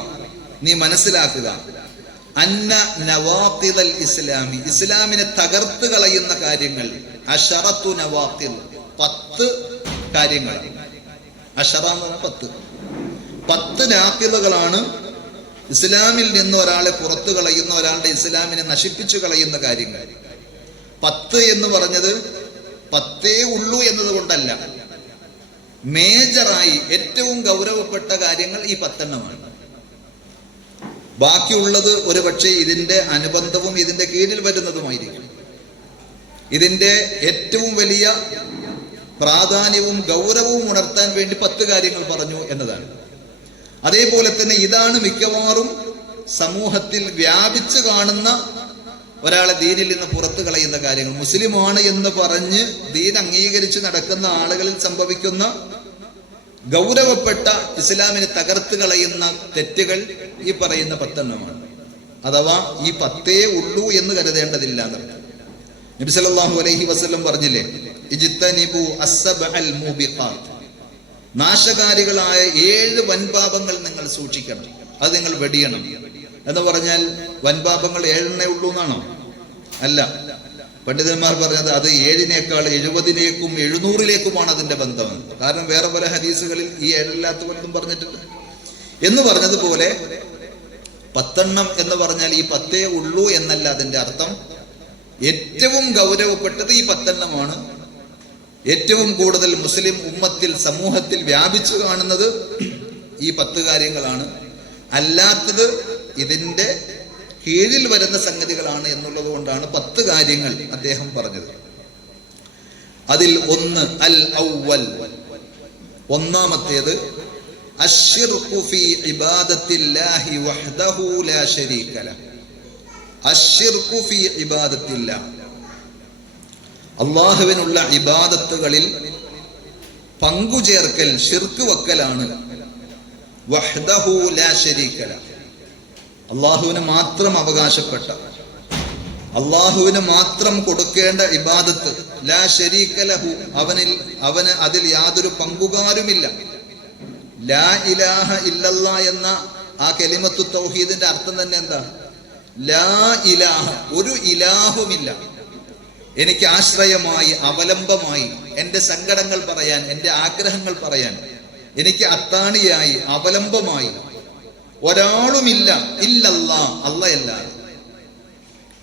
നീ മനസ്സിലാക്കുക, അന്ന നവാഖിദൽ ഇസ്ലാമി, ഇസ്ലാമിനെ തകർത്ത് കളയുന്ന കാര്യങ്ങൾ, അശറത്തു നവാഖിദ്, 10 കാര്യങ്ങൾ. അശറ എന്ന് പറഞ്ഞാൽ 10 നാഖിദുകളാണ് ഇസ്ലാമിൽ നിന്ന് ഒരാളെ പുറത്തു കളയുന്ന, ഒരാളുടെ ഇസ്ലാമിനെ നശിപ്പിച്ചു കളയുന്ന കാര്യങ്ങൾ. 10 എന്ന് പറഞ്ഞത് 10 ഉള്ളൂ എന്നതുകൊണ്ടല്ല, മേജറായി ഏറ്റവും ഗൗരവപ്പെട്ട കാര്യങ്ങൾ ഈ 10 എണ്ണമാണ്. ബാക്കിയുള്ളത് ഒരു പക്ഷേ ഇതിന്റെ അനുബന്ധവും ഇതിന്റെ കീഴിൽ വരുന്നതുമായിരിക്കും. ഇതിന്റെ ഏറ്റവും വലിയ പ്രാധാന്യവും ഗൗരവവും ഉണർത്താൻ വേണ്ടി 10 കാര്യങ്ങൾ പറഞ്ഞു എന്നതാണ്. അതേപോലെ തന്നെ ഇതാണ് മിക്കവാറും സമൂഹത്തിൽ വ്യാപിച്ചു കാണുന്ന ഒരാളെ ദീനിൽ നിന്ന് പുറത്തു കളയുന്ന കാര്യങ്ങൾ. മുസ്ലിമാണ് എന്ന് പറഞ്ഞ് ദീൻ അംഗീകരിച്ച് നടക്കുന്ന ആളുകളിൽ സംഭവിക്കുന്ന ഗൗരവപ്പെട്ട ഇസ്ലാമിനെ തകർത്ത് കളയുന്ന തെറ്റുകൾ ഈ പറയുന്ന 10 എണ്ണമാണ്. അഥവാ ഈ 10 ഉള്ളൂ എന്ന് കരുതേണ്ടതില്ല എന്നർത്ഥം. നബി സല്ലല്ലാഹു അലൈഹി വസല്ലം പറഞ്ഞില്ലേ, ഇജ്തനിബു അസ്സബഅൽ മൂബിഖാത്ത്, നാശകാരികളായ 7 വൻപാപങ്ങൾ നിങ്ങൾ സൂക്ഷിക്കണം. അത് നിങ്ങൾ വെടിയണം. എന്ന് പറഞ്ഞാൽ വൻപാപങ്ങൾ 7 ഉള്ളൂ എന്നാണോ? അല്ല. പണ്ഡിതന്മാർ പറഞ്ഞത് അത് 7 70 700 അതിന്റെ ബന്ധം. കാരണം വേറെ പല ഹദീസുകളിൽ ഈ 7 പലതും പറഞ്ഞിട്ടുണ്ട്. എന്ന് പറഞ്ഞതുപോലെ 10 എന്ന് പറഞ്ഞാൽ ഈ 10 ഉള്ളൂ എന്നല്ല അതിന്റെ അർത്ഥം. ഏറ്റവും ഗൗരവപ്പെട്ടത് ഈ 10 ഏറ്റവും കൂടുതൽ മുസ്ലിം ഉമ്മത്തിൽ, സമൂഹത്തിൽ വ്യാപിച്ചു കാണുന്നത് ഈ 10 കാര്യങ്ങളാണ്. അല്ലാത്തത് ഇതിന്റെ കീഴിൽ വരുന്ന സംഗതികളാണ് എന്നുള്ളത് കൊണ്ടാണ് 10 കാര്യങ്ങൾ അദ്ദേഹം പറഞ്ഞത്. അതിൽ ഒന്ന് അൽ ഔവൽ, ഒന്നാമത്തേത് അശ്ശിർകു ഫീ ഇബാദത്തില്ലാഹി വഹ്ദഹു ലാ ശരീക ലഹ്. അശ്ശിർകു ഫീ ഇബാദത്തില്ലാഹ്, അല്ലാഹുവിനുള്ള ഇബാദത്തുകളിൽ പങ്കുചേർക്കൽ, ശിർക്ക് വെക്കലാണ്. വഹ്ദഹു ലാ ശരീക ലഹ്, അള്ളാഹുവിന് മാത്രം അവകാശപ്പെട്ട, അള്ളാഹുവിന് മാത്രം കൊടുക്കേണ്ട ഇബാദത്ത്. ലാ ശരീക ലഹു, അവന് അതിൽ യാതൊരു പങ്കുകാരുമില്ല. ലാ ഇലാഹ ഇല്ലല്ലാ എന്ന ആ കലിമത്തു തൗഹീദിന്റെ അർത്ഥം തന്നെ എന്താ? ലാ ഇലാഹ, ഒരു ഇലാഹുമില്ല എനിക്ക് ആശ്രയമായി, അവലംബമായി, എൻ്റെ സങ്കടങ്ങൾ പറയാൻ, എൻ്റെ ആഗ്രഹങ്ങൾ പറയാൻ എനിക്ക് അത്താണിയായി, അവലംബമായി ഒരാളുമില്ല. ഇല്ലല്ലാ, അല്ലാഹ്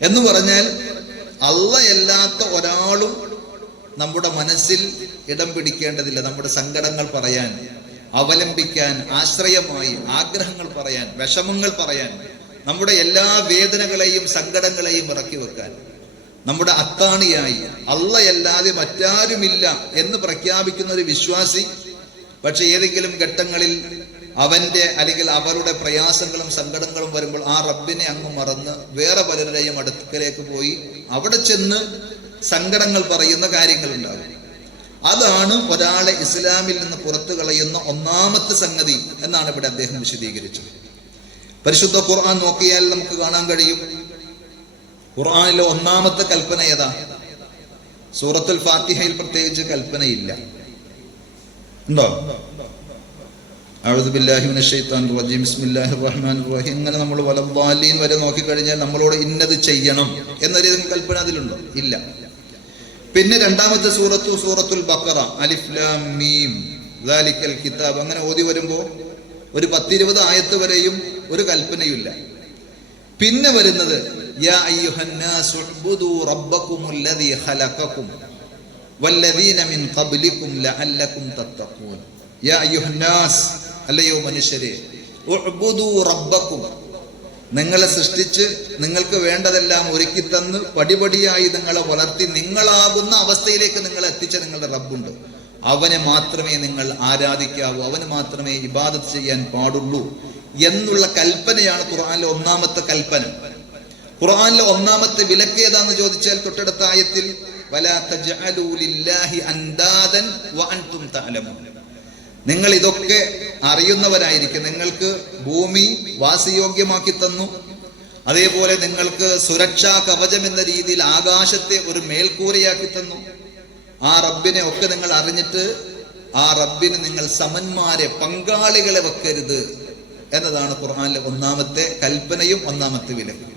എന്ന് പറഞ്ഞാൽ അല്ലാഹ് ഒരാളും നമ്മുടെ മനസ്സിൽ ഇടം പിടിക്കേണ്ടതില്ല. നമ്മുടെ സങ്കടങ്ങൾ പറയാൻ, അവലംബിക്കാൻ, ആശ്രയമായി ആഗ്രഹങ്ങൾ പറയാൻ, വിഷമങ്ങൾ പറയാൻ, നമ്മുടെ എല്ലാ വേദനകളെയും സങ്കടങ്ങളെയും ഇറക്കി വെക്കാൻ, നമ്മുടെ അത്താണിയായി അല്ലാഹ് മറ്റാരുമില്ല എന്ന് പ്രഖ്യാപിക്കുന്ന ഒരു വിശ്വാസി പക്ഷെ ഏതെങ്കിലും ഘട്ടങ്ങളിൽ അവന്റെ അല്ലെങ്കിൽ അവരുടെ പ്രയാസങ്ങളും സങ്കടങ്ങളും വരുമ്പോൾ ആ റബ്ബിനെ അങ്ങ് മറന്ന് വേറെ പലരുടെയും അടുക്കലേക്ക് പോയി അവിടെ ചെന്ന് സങ്കടങ്ങൾ പറയുന്ന കാര്യങ്ങളുണ്ടാകും. അതാണ് ഒരാളെ ഇസ്ലാമിൽ നിന്ന് പുറത്തു കളയുന്ന ഒന്നാമത്തെ സംഗതി എന്നാണ് ഇവിടെ അദ്ദേഹം വിശദീകരിച്ചത്. പരിശുദ്ധ ഖുർആൻ നോക്കിയാൽ നമുക്ക് കാണാൻ കഴിയും, ഖുർആനിലെ ഒന്നാമത്തെ കൽപ്പന ഏതാ? സൂറത്തുൽ ഫാത്തിഹയിൽ പ്രത്യേകിച്ച് കൽപ്പനയില്ല. ഉണ്ടോ? അഊദു ബില്ലാഹി മിനശ് ശൈത്വാനിർ റജീം ബിസ്മില്ലാഹിർ റഹ്മാനിർ റഹീം. ഇങ്ങനെ നമ്മൾ വലദ്ദാലീൻ വരെ നോക്കിക്കഴിഞ്ഞാൽ നമ്മളോട് ഇന്നത് ചെയ്യണം എന്നൊരു കൽപ്പന അതിലുണ്ടോ? ഇല്ല. പിന്നെ രണ്ടാമത്തെ സൂറത്തുൽ ബഖറ, അലിഫ് ലാം മീം ദാലിക്കൽ കിതാബ്, അങ്ങനെ ഓതി വരുമ്പോൾ ഒരു 10-20 ആയത്ത് വരെയും ഒരു കൽപ്പനയില്ല. പിന്നെ വരുന്നത് യാ അയ്യുഹന്നാസു ഉബ്ദു റബ്ബകുമുല്ലദീ ഖലഖകും വല്ലദീന മിൻ ഖബ്ലികും ലഅല്ലകും തത്തഖൂൻ. യാ അയ്യുഹന്നാസ്, അല്ലയോ മനുഷ്യരെ, ഉഅ്ബുദു റബ്ബകും, നിങ്ങളെ സൃഷ്ടിച്ച് നിങ്ങൾക്ക് വേണ്ടതെല്ലാം ഒരുക്കി തന്ന് പടിപടിയായി നിങ്ങളെ വളർത്തി നിങ്ങളാകുന്ന അവസ്ഥയിലേക്ക് നിങ്ങളെ എത്തിച്ച നിങ്ങളുടെ റബ്ബുണ്ട്. അവനെ മാത്രമേ നിങ്ങൾ ആരാധിക്കാവൂ, അവന് മാത്രമേ ഇബാദത്ത് ചെയ്യാൻ പാടുള്ളൂ എന്നുള്ള കൽപ്പനയാണ് ഖുർആനിലെ ഒന്നാമത്തെ കൽപ്പന. ഖുർആനിലെ ഒന്നാമത്തെ വിലക്ക് ഏതാന്ന് ചോദിച്ചാൽ തൊട്ടടുത്ത ആയത്തിൽ വലാ തജ്അലൂ ലില്ലാഹി അൻദാദൻ വഅൻതും തഅലമൂൻ. നിങ്ങൾ ഇതൊക്കെ അറിയുന്നവരായിരിക്കും. നിങ്ങൾക്ക് ഭൂമി വാസയോഗ്യമാക്കി തന്നു, അതേപോലെ നിങ്ങൾക്ക് സുരക്ഷാ കവചം എന്ന രീതിയിൽ ആകാശത്തെ ഒരു മേൽക്കൂരയാക്കി തന്നു. ആ റബ്ബിനെ ഒക്കെ നിങ്ങൾ അറിഞ്ഞിട്ട് ആ റബ്ബിന് നിങ്ങൾ സമന്മാരെ, പങ്കാളികളെ വെക്കരുത് എന്നതാണ് ഖുർആനിലെ ഒന്നാമത്തെ കൽപ്പനയും ഒന്നാമത്തെ വിലക്കും.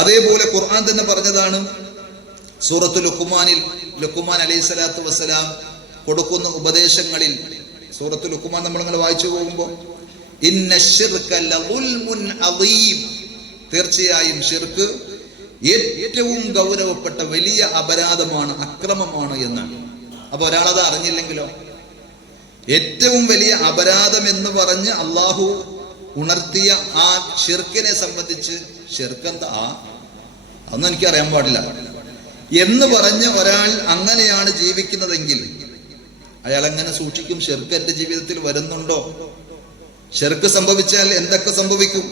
അതേപോലെ ഖുർആൻ തന്നെ പറഞ്ഞതാണ് സൂറത്തുൽ ലുഖ്മാനിൽ, ലുഖ്മാൻ അലൈഹിസ്സലാത്തു വസ്സലാം കൊടുക്കുന്ന ഉപദേശങ്ങളിൽ, സൂറത്തുൽ ലുഖ്മാൻ നമ്മളിങ്ങനെ വായിച്ചു പോകുമ്പോൾ ഇന്ന ശിർക ലദുൽമുൻ അദീം, തീർച്ചയായും ശിർക്ക് ഏറ്റവും ഗൗരവപ്പെട്ട വലിയ അപരാധമാണ്, അക്രമമാണ് എന്നാണ്. അപ്പൊ ഒരാളത് അറിഞ്ഞില്ലെങ്കിലോ? ഏറ്റവും വലിയ അപരാധം എന്ന് പറഞ്ഞ് അള്ളാഹു ഉണർത്തിയ ആ ശിർക്കിനെ സംബന്ധിച്ച്, ശിർക്കെന്താ അതൊന്നും എനിക്കറിയാൻ പാടില്ല എന്ന് പറഞ്ഞ് ഒരാൾ അങ്ങനെയാണ് ജീവിക്കുന്നതെങ്കിൽ അയാൾ എങ്ങനെ സൂക്ഷിക്കും? ശിർക്ക് എന്റെ ജീവിതത്തിൽ വരുന്നുണ്ടോ? ശിർക്ക് സംഭവിച്ചാൽ എന്തൊക്കെ സംഭവിക്കും?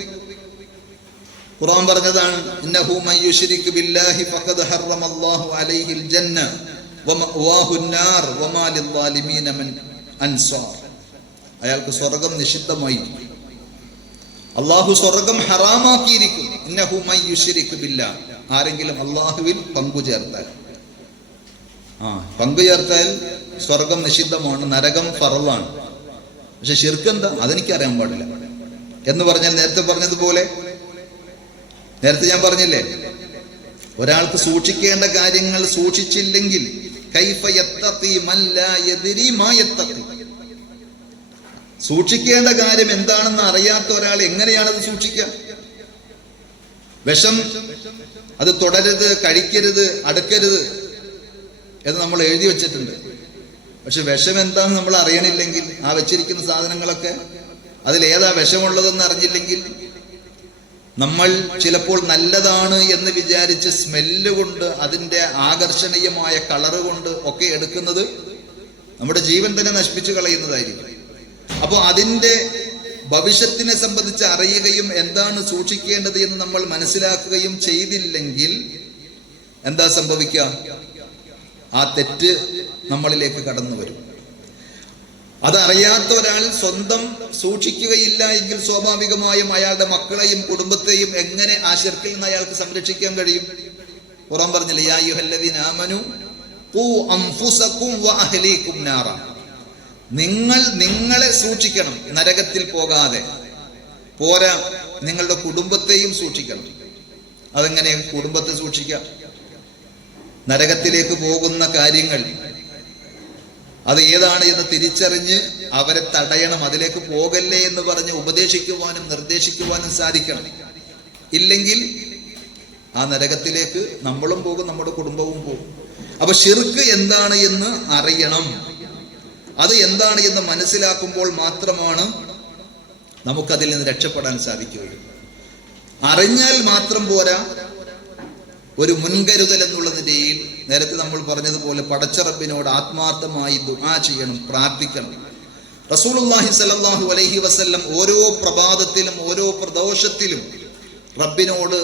ഖുർആൻ പറഞ്ഞതാണ് ഇന്നഹു മയ്യുശ്രിക് ബില്ലാഹി ഫഖദ് ഹറമല്ലാഹു അലൈഹിൽ ജന്ന വമഅവാഹുൻ നാർ വമാ ലിദ്ദാലിമീന മിൻ അൻസാർ. അയാൾക്ക് സ്വർഗ്ഗം നിഷിദ്ധമായി, അല്ലാഹു സ്വർഗ്ഗം ഹറാമാക്കിയിരിക്കും. ഇന്നഹു മയ്യുശ്രിക് ബില്ലാഹ്, ആരെങ്കിലും അല്ലാഹുവിൽ പങ്കു ചേർത്താൽ, പങ്കു ചേർത്താൽ സ്വർഗം നിഷിദ്ധമാണ്, നരകം ഫറളാണ്. പക്ഷെ ശിർക്ക് എന്താ? അതെനിക്ക് അറിയാൻ പാടില്ല. എന്ന് പറഞ്ഞാൽ നേരത്തെ ഞാൻ പറഞ്ഞില്ലേ, ഒരാൾക്ക് സൂക്ഷിക്കേണ്ട കാര്യങ്ങൾ സൂക്ഷിച്ചില്ലെങ്കിൽ കൈഫ യത്തഖി മൻ ലാ യദ്രി മാ യത്തഖി, സൂക്ഷിക്കേണ്ട കാര്യം എന്താണെന്ന് അറിയാത്ത ഒരാൾ എങ്ങനെയാണത് സൂക്ഷിക്കുക? വിഷം അത് തുടരുത്, കഴിക്കരുത്, അടുക്കരുത് എന്ന് നമ്മൾ എഴുതി വെച്ചിട്ടുണ്ട്. പക്ഷെ വിഷം എന്താണെന്ന് നമ്മൾ അറിയണില്ലെങ്കിൽ, ആ വെച്ചിരിക്കുന്ന സാധനങ്ങളൊക്കെ അതിലേതാ വിഷമുള്ളതെന്ന് അറിഞ്ഞില്ലെങ്കിൽ, നമ്മൾ ചിലപ്പോൾ നല്ലതാണ് എന്ന് വിചാരിച്ച് സ്മെല്ല് കൊണ്ട്, അതിൻ്റെ ആകർഷണീയമായ കളറ് കൊണ്ട് ഒക്കെ എടുക്കുന്നത് നമ്മുടെ ജീവൻ തന്നെ നശിപ്പിച്ചു കളയുന്നതായിരിക്കും. അപ്പോൾ അതിൻ്റെ ഭവിഷ്യത്തിനെ സംബന്ധിച്ച് അറിയുകയും എന്താണ് സൂക്ഷിക്കേണ്ടത് എന്ന് നമ്മൾ മനസ്സിലാക്കുകയും ചെയ്തില്ലെങ്കിൽ എന്താ സംഭവിക്കുക? ആ തെറ്റ് നമ്മളിലേക്ക് കടന്നു വരും. അതറിയാത്ത ഒരാൾ സ്വന്തം സൂക്ഷിക്കുകയില്ല എങ്കിൽ സ്വാഭാവികമായും അയാളുടെ മക്കളെയും കുടുംബത്തെയും എങ്ങനെ ആ ശിർക്കിൽ നിന്ന് അയാൾക്ക് സംരക്ഷിക്കാൻ കഴിയും? ഖുർആൻ പറഞ്ഞില്ലേ, യാ അയ്യുഹല്ലദീന ആമനു ഖൂ അൻഫുസകും വഅഹ്ലീകും നാറ, നിങ്ങൾ നിങ്ങളെ സൂക്ഷിക്കണം, നരകത്തിൽ പോകാതെ. പോരാ, നിങ്ങളുടെ കുടുംബത്തെയും സൂക്ഷിക്കണം. അതെങ്ങനെ കുടുംബത്തെ സൂക്ഷിക്കാം? നരകത്തിലേക്ക് പോകുന്ന കാര്യങ്ങൾ അത് ഏതാണ് എന്ന് തിരിച്ചറിഞ്ഞ് അവരെ തടയണം. അതിലേക്ക് പോകല്ലേ എന്ന് പറഞ്ഞ് ഉപദേശിക്കുവാനും നിർദ്ദേശിക്കുവാനും സാധിക്കണം. ഇല്ലെങ്കിൽ ആ നരകത്തിലേക്ക് നമ്മളും പോകും, നമ്മുടെ കുടുംബവും പോകും. അപ്പൊ ശിർക്ക് എന്താണ് എന്ന് അറിയണം. അത് എന്താണ് എന്ന് മനസ്സിലാക്കുമ്പോൾ മാത്രമാണ് നമുക്കതിൽ നിന്ന് രക്ഷപ്പെടാൻ സാധിക്കുകയുള്ളൂ. അറിഞ്ഞാൽ മാത്രം പോരാ, ഒരു മുൻകരുതൽ എന്നുള്ള നിലയിൽ നേരത്തെ നമ്മൾ പറഞ്ഞതുപോലെ പടച്ച റബ്ബിനോട് ആത്മാർത്ഥമായി ദുആ ചെയ്യണം, പ്രാർത്ഥിക്കണം. റസൂലുള്ളാഹി സ്വല്ലല്ലാഹു അലൈഹി വസല്ലം ഓരോ പ്രഭാതത്തിലും ഓരോ പ്രദോഷത്തിലും റബ്ബിനോട്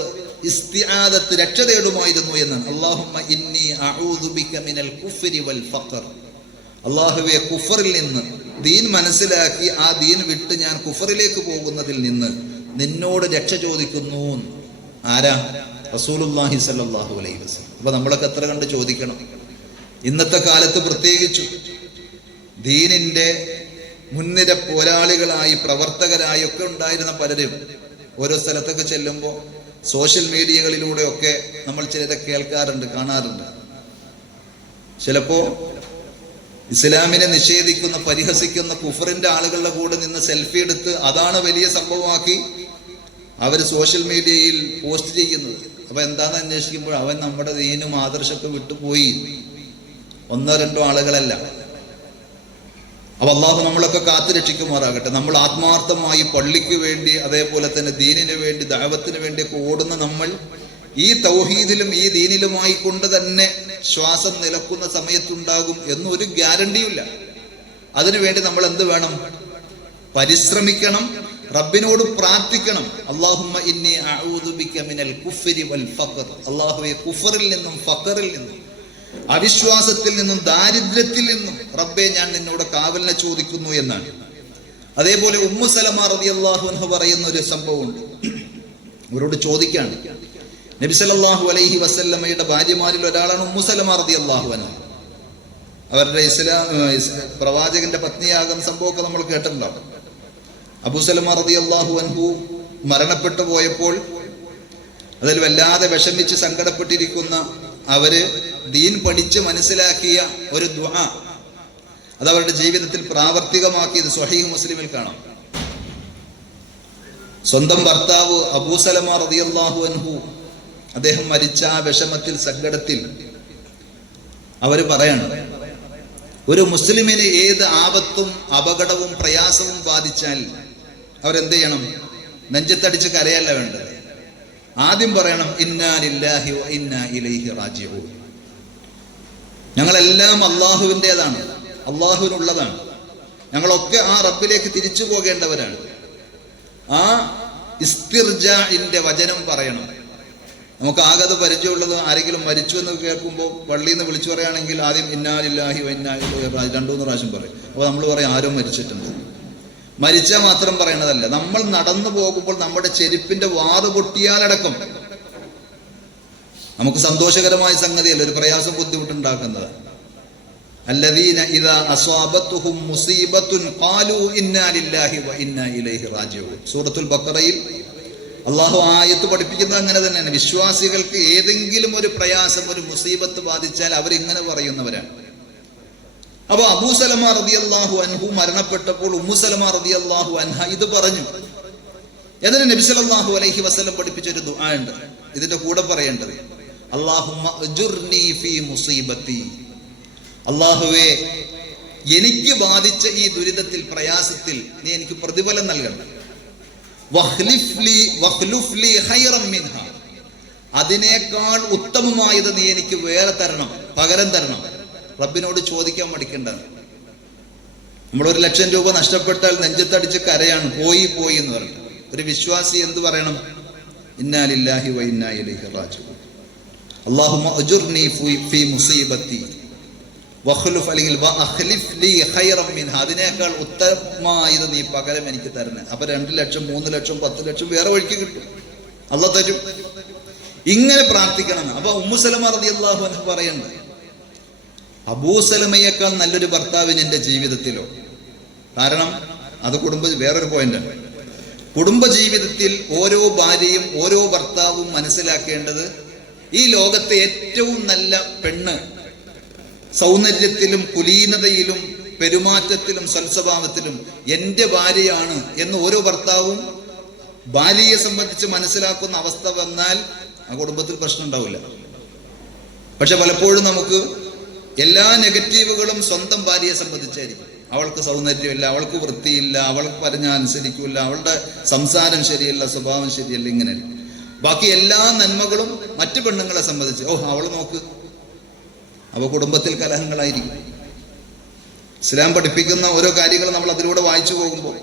ഇസ്തിആദത്ത്, രക്ഷ തേടുമായിരുന്നു എന്നാണ്. അല്ലാഹുമ്മ ഇന്നി അഊദു ബിക മിനൽ കുഫ്രി വൽ ഫഖർ, അല്ലാഹുവേ കുഫറിൽ നിന്ന്, ദീൻ മനസ്സിലാക്കി ആ ദീൻ വിട്ട് ഞാൻ കുഫറിലേക്ക് പോകുന്നതിൽ നിന്ന് നിന്നോട് രക്ഷ ചോദിക്കുന്നു. ആരാ? റസൂലുള്ളാഹി സ്വല്ലല്ലാഹു അലൈഹി വസല്ലം. അപ്പൊ നമ്മളൊക്കെ എത്ര കണ്ട് ചോദിക്കണം? ഇന്നത്തെ കാലത്ത് പ്രത്യേകിച്ചു ദീനിന്റെ മുൻനിര പോരാളികളായി പ്രവർത്തകരായി ഒക്കെ ഉണ്ടായിരുന്ന പലരും ഓരോ സ്ഥലത്തൊക്കെ ചെല്ലുമ്പോൾ സോഷ്യൽ മീഡിയകളിലൂടെയൊക്കെ നമ്മൾ ചിലരെ കേൾക്കാറുണ്ട്, കാണാറുണ്ട്. ചിലപ്പോ ഇസ്ലാമിനെ നിഷേധിക്കുന്ന, പരിഹസിക്കുന്ന കുഫറിന്റെ ആളുകളുടെ കൂടെ നിന്ന് സെൽഫി എടുത്ത് അതാണ് വലിയ സംഭവമാക്കി അവർ സോഷ്യൽ മീഡിയയിൽ പോസ്റ്റ് ചെയ്യുന്നത്. അപ്പൊ എന്താണെന്ന് അന്വേഷിക്കുമ്പോൾ അവൻ നമ്മുടെ ദീനും ആദർശമൊക്കെ വിട്ടുപോയി. ഒന്നോ രണ്ടോ ആളുകളല്ല. അപ്പൊ അള്ളാഹു നമ്മളൊക്കെ കാത്തു രക്ഷിക്കുമാറാകട്ടെ. നമ്മൾ ആത്മാർത്ഥമായി പള്ളിക്ക് വേണ്ടി, അതേപോലെ തന്നെ ദീനിന് വേണ്ടി, ദഅവത്തിന് വേണ്ടിയൊക്കെ ഓടുന്ന നമ്മൾ ഈ തൗഹീദിലും ഈ ദീനിലുമായി കൊണ്ട് തന്നെ ശ്വാസം നിലക്കുന്ന സമയത്തുണ്ടാകും എന്നൊരു ഗ്യാരണ്ടിയുമില്ല. അതിനുവേണ്ടി നമ്മൾ എന്ത് വേണം? പരിശ്രമിക്കണം, റബ്ബിനോട് പ്രാർത്ഥിക്കണം. അല്ലാഹുമ്മ ഇന്നി അഊദു ബിക മിനൽ കുഫ്രി വൽ ഫഖർ, അല്ലാഹുവേ കുഫറിൽ നിന്നും ഫഖറിൽ നിന്നും, അവിശ്വാസത്തിൽ നിന്നും ദാരിദ്ര്യത്തിൽ നിന്നും റബ്ബേ ഞാൻ നിന്നോട് കാവലിനെ ചോദിക്കുന്നു എന്നാണ്. അതേപോലെ ഉമ്മു സലമ റളിയല്ലാഹു അൻഹ പറയുന്ന ഒരു സംഭവമുണ്ട്. അവരോട് ചോദിക്കാണ്. നബി സല്ലല്ലാഹു അലൈഹി വസല്ലമയുടെ ഭാര്യമാരിൽ ഒരാളാണ് ഉമ്മു സലമ റളിയല്ലാഹു അൻഹ. അവരുടെ പ്രവാചകന്റെ പത്നിയാകുന്ന സംഭവമൊക്കെ നമ്മൾ കേട്ടിട്ടുണ്ടാവും. അബൂ സലമ റളിയല്ലാഹു അൻഹു മരണപ്പെട്ടു പോയപ്പോൾ അതിൽ വല്ലാതെ വിഷമിച്ച് സങ്കടപ്പെട്ടിരിക്കുന്ന അവര് ദീൻ പഠിച്ച് മനസ്സിലാക്കിയ ഒരു ദുആ അത് അവരുടെ ജീവിതത്തിൽ പ്രാവർത്തികമാക്കിയത് സ്വഹീഹ് മുസ്ലിമിൽ കാണാം. സ്വന്തം ഭർത്താവ് അബൂ സലമ റളിയല്ലാഹു അൻഹു അദ്ദേഹം മരിച്ച ആ വിഷമത്തിൽ, സങ്കടത്തിൽ അവര് പറയണം, ഒരു മുസ്ലിമിന് ഏത് ആപത്തും അപകടവും പ്രയാസവും ബാധിച്ചാൽ അവരെന്ത് ചെയ്യണം? നെഞ്ചത്തടിച്ച് കരയല്ല വേണ്ടത്. ആദ്യം പറയണം ഇന്നാ ലില്ലാഹി വ ഇന്നാ ഇലൈഹി റാജിഊൻ. ഞങ്ങളെല്ലാം അള്ളാഹുവിൻ്റെതാണ്, അള്ളാഹുവിനുള്ളതാണ്. ഞങ്ങളൊക്കെ ആ റബ്ബിലേക്ക് തിരിച്ചു പോകേണ്ടവരാണ്. ആ ഇസ്തിർജാഇന്റെ വചനം പറയണം. നമുക്ക് ആകെ പരിചയമുള്ളത് ആരെങ്കിലും മരിച്ചു എന്ന് കേൾക്കുമ്പോൾ പള്ളിയിൽ നിന്ന് വിളിച്ചു പറയുകയാണെങ്കിൽ ആദ്യം ഇന്നാ ലില്ലാഹി വ ഇന്നാ ഇലൈഹി റാജിഊൻ 2-3 പ്രാവശ്യം പറയും. അപ്പോൾ നമ്മൾ പറയും ആരും മരിച്ചിട്ടുണ്ട്. മരിച്ചാൽ മാത്രം പറയണതല്ല, നമ്മൾ നടന്നു പോകുമ്പോൾ നമ്മുടെ ചെരുപ്പിന്റെ വാറ് പൊട്ടിയാലടക്കം നമുക്ക് സന്തോഷകരമായ സംഗതിയല്ല, ഒരു പ്രയാസം ബുദ്ധിമുട്ടുണ്ടാക്കുന്നത്. അല്ലദീന ഇദാ അസ്വാബത്തുഹും മുസീബത്തുൻ ഖാലൂ ഇന്നാ ലില്ലാഹി വ ഇന്നാ ഇലൈഹി റാജിഊൻ. സൂറത്തുൽ ബഖറയിൽ അള്ളാഹു ആയത്ത് പഠിപ്പിക്കുന്നത് അങ്ങനെ തന്നെയാണ്. വിശ്വാസികൾക്ക് ഏതെങ്കിലും ഒരു പ്രയാസം, ഒരു മുസീബത്ത് ബാധിച്ചാൽ അവരിങ്ങനെ പറയുന്നവരാണ്. അപ്പൊ അബൂ സലമ റളിയല്ലാഹു അൻഹു മരണപ്പെട്ടപ്പോൾ ഉമ്മു സലമ റളിയല്ലാഹു അൻഹ ഇത് പറഞ്ഞു. എന്നിട്ട് നബി സല്ലല്ലാഹു അലൈഹി വസല്ലം പഠിപ്പിച്ചൊരു ദുആ ഉണ്ട്, ഇതിന്റെ കൂടെ പറയേണ്ടത് അല്ലാഹുമ്മ അജുർനി ഫീ മുസീബത്തി. അല്ലാഹുവേ, എനിക്ക് ബാധിച്ച ഈ ദുരിതത്തിൽ, പ്രയാസത്തിൽ നീ എനിക്ക് പ്രതിഫലം നൽകണം. വഖ്ലുഫ് ലീ ഖൈറൻ മിൻഹാ, അതിനേക്കാൾ ഉത്തമമായത് നീ എനിക്ക് വേറെ തരണം, പകരം തരണം. റബ്ബിനോട് ചോദിക്കാൻ മടിക്കേണ്ടത്. നമ്മൾ 1,00,000 രൂപ നഷ്ടപ്പെട്ടാൽ നെഞ്ചത്തടിച്ച് കരയാണ്, പോയി പോയി എന്ന് പറഞ്ഞു. ഒരു വിശ്വാസി എന്ത് പറയണം? ഇന്നാ ലില്ലാഹി വ ഇന്നാ ഇലൈഹി റാജിഊൻ. അല്ലാഹുമ്മ അജുർനി ഫീ മുസീബത്തി വഖ്ലുഫ് അല്ലെങ്കിൽ വഅഖ്ലിഫ് ലീ ഖൈറൻ മിൻഹാ, അതിനേക്കാൾ ഉത്തമമായത് നീ പകരം എനിക്ക് തരണം. അപ്പൊ 2 ലക്ഷം 3 ലക്ഷം 10 ലക്ഷം വേറെ വഴിക്ക് കിട്ടും, അല്ലാഹു തരും. ഇങ്ങനെ പ്രാർത്ഥിക്കണം. അപ്പൊ ഉമ്മു സലമ റളിയല്ലാഹു അൻഹ പറയുന്നത്, അബൂ സലമയേക്കാൾ നല്ലൊരു ഭർത്താവിന് എൻ്റെ ജീവിതത്തിലോ. കാരണം അത് വേറൊരു പോയിന്റാണ്. കുടുംബ ജീവിതത്തിൽ ഓരോ ഭാര്യയും ഓരോ ഭർത്താവും മനസ്സിലാക്കേണ്ടത്, ഈ ലോകത്തെ ഏറ്റവും നല്ല പെണ്ണ് സൗന്ദര്യത്തിലും കുലീനതയിലും പെരുമാറ്റത്തിലും സൽസ്വഭാവത്തിലും എൻ്റെ ഭാര്യയാണ് എന്ന് ഓരോ ഭർത്താവും ഭാര്യയെ സംബന്ധിച്ച് മനസ്സിലാക്കുന്ന അവസ്ഥ വന്നാൽ ആ കുടുംബത്തിൽ പ്രശ്നം ഉണ്ടാവില്ല. പക്ഷെ പലപ്പോഴും നമുക്ക് എല്ലാ നെഗറ്റീവുകളും സ്വന്തം ഭാര്യയെ സംബന്ധിച്ചായിരിക്കും. അവൾക്ക് സൗന്ദര്യമില്ല, അവൾക്ക് വൃത്തിയില്ല, അവൾക്ക് പറഞ്ഞാൽ അനുസരിക്കില്ല, അവളുടെ സംസാരം ശരിയല്ല, സ്വഭാവം ശരിയല്ല, ഇങ്ങനെ. ബാക്കി എല്ലാ നന്മകളും മറ്റു പെണ്ണുങ്ങളെ സംബന്ധിച്ച്, അവൾ നോക്ക്. അവ കുടുംബത്തിൽ കലഹങ്ങളായിരിക്കും. ഇസ്ലാം പഠിപ്പിക്കുന്ന ഓരോ കാര്യങ്ങൾ നമ്മൾ അതിലൂടെ വായിച്ചു പോകുമ്പോൾ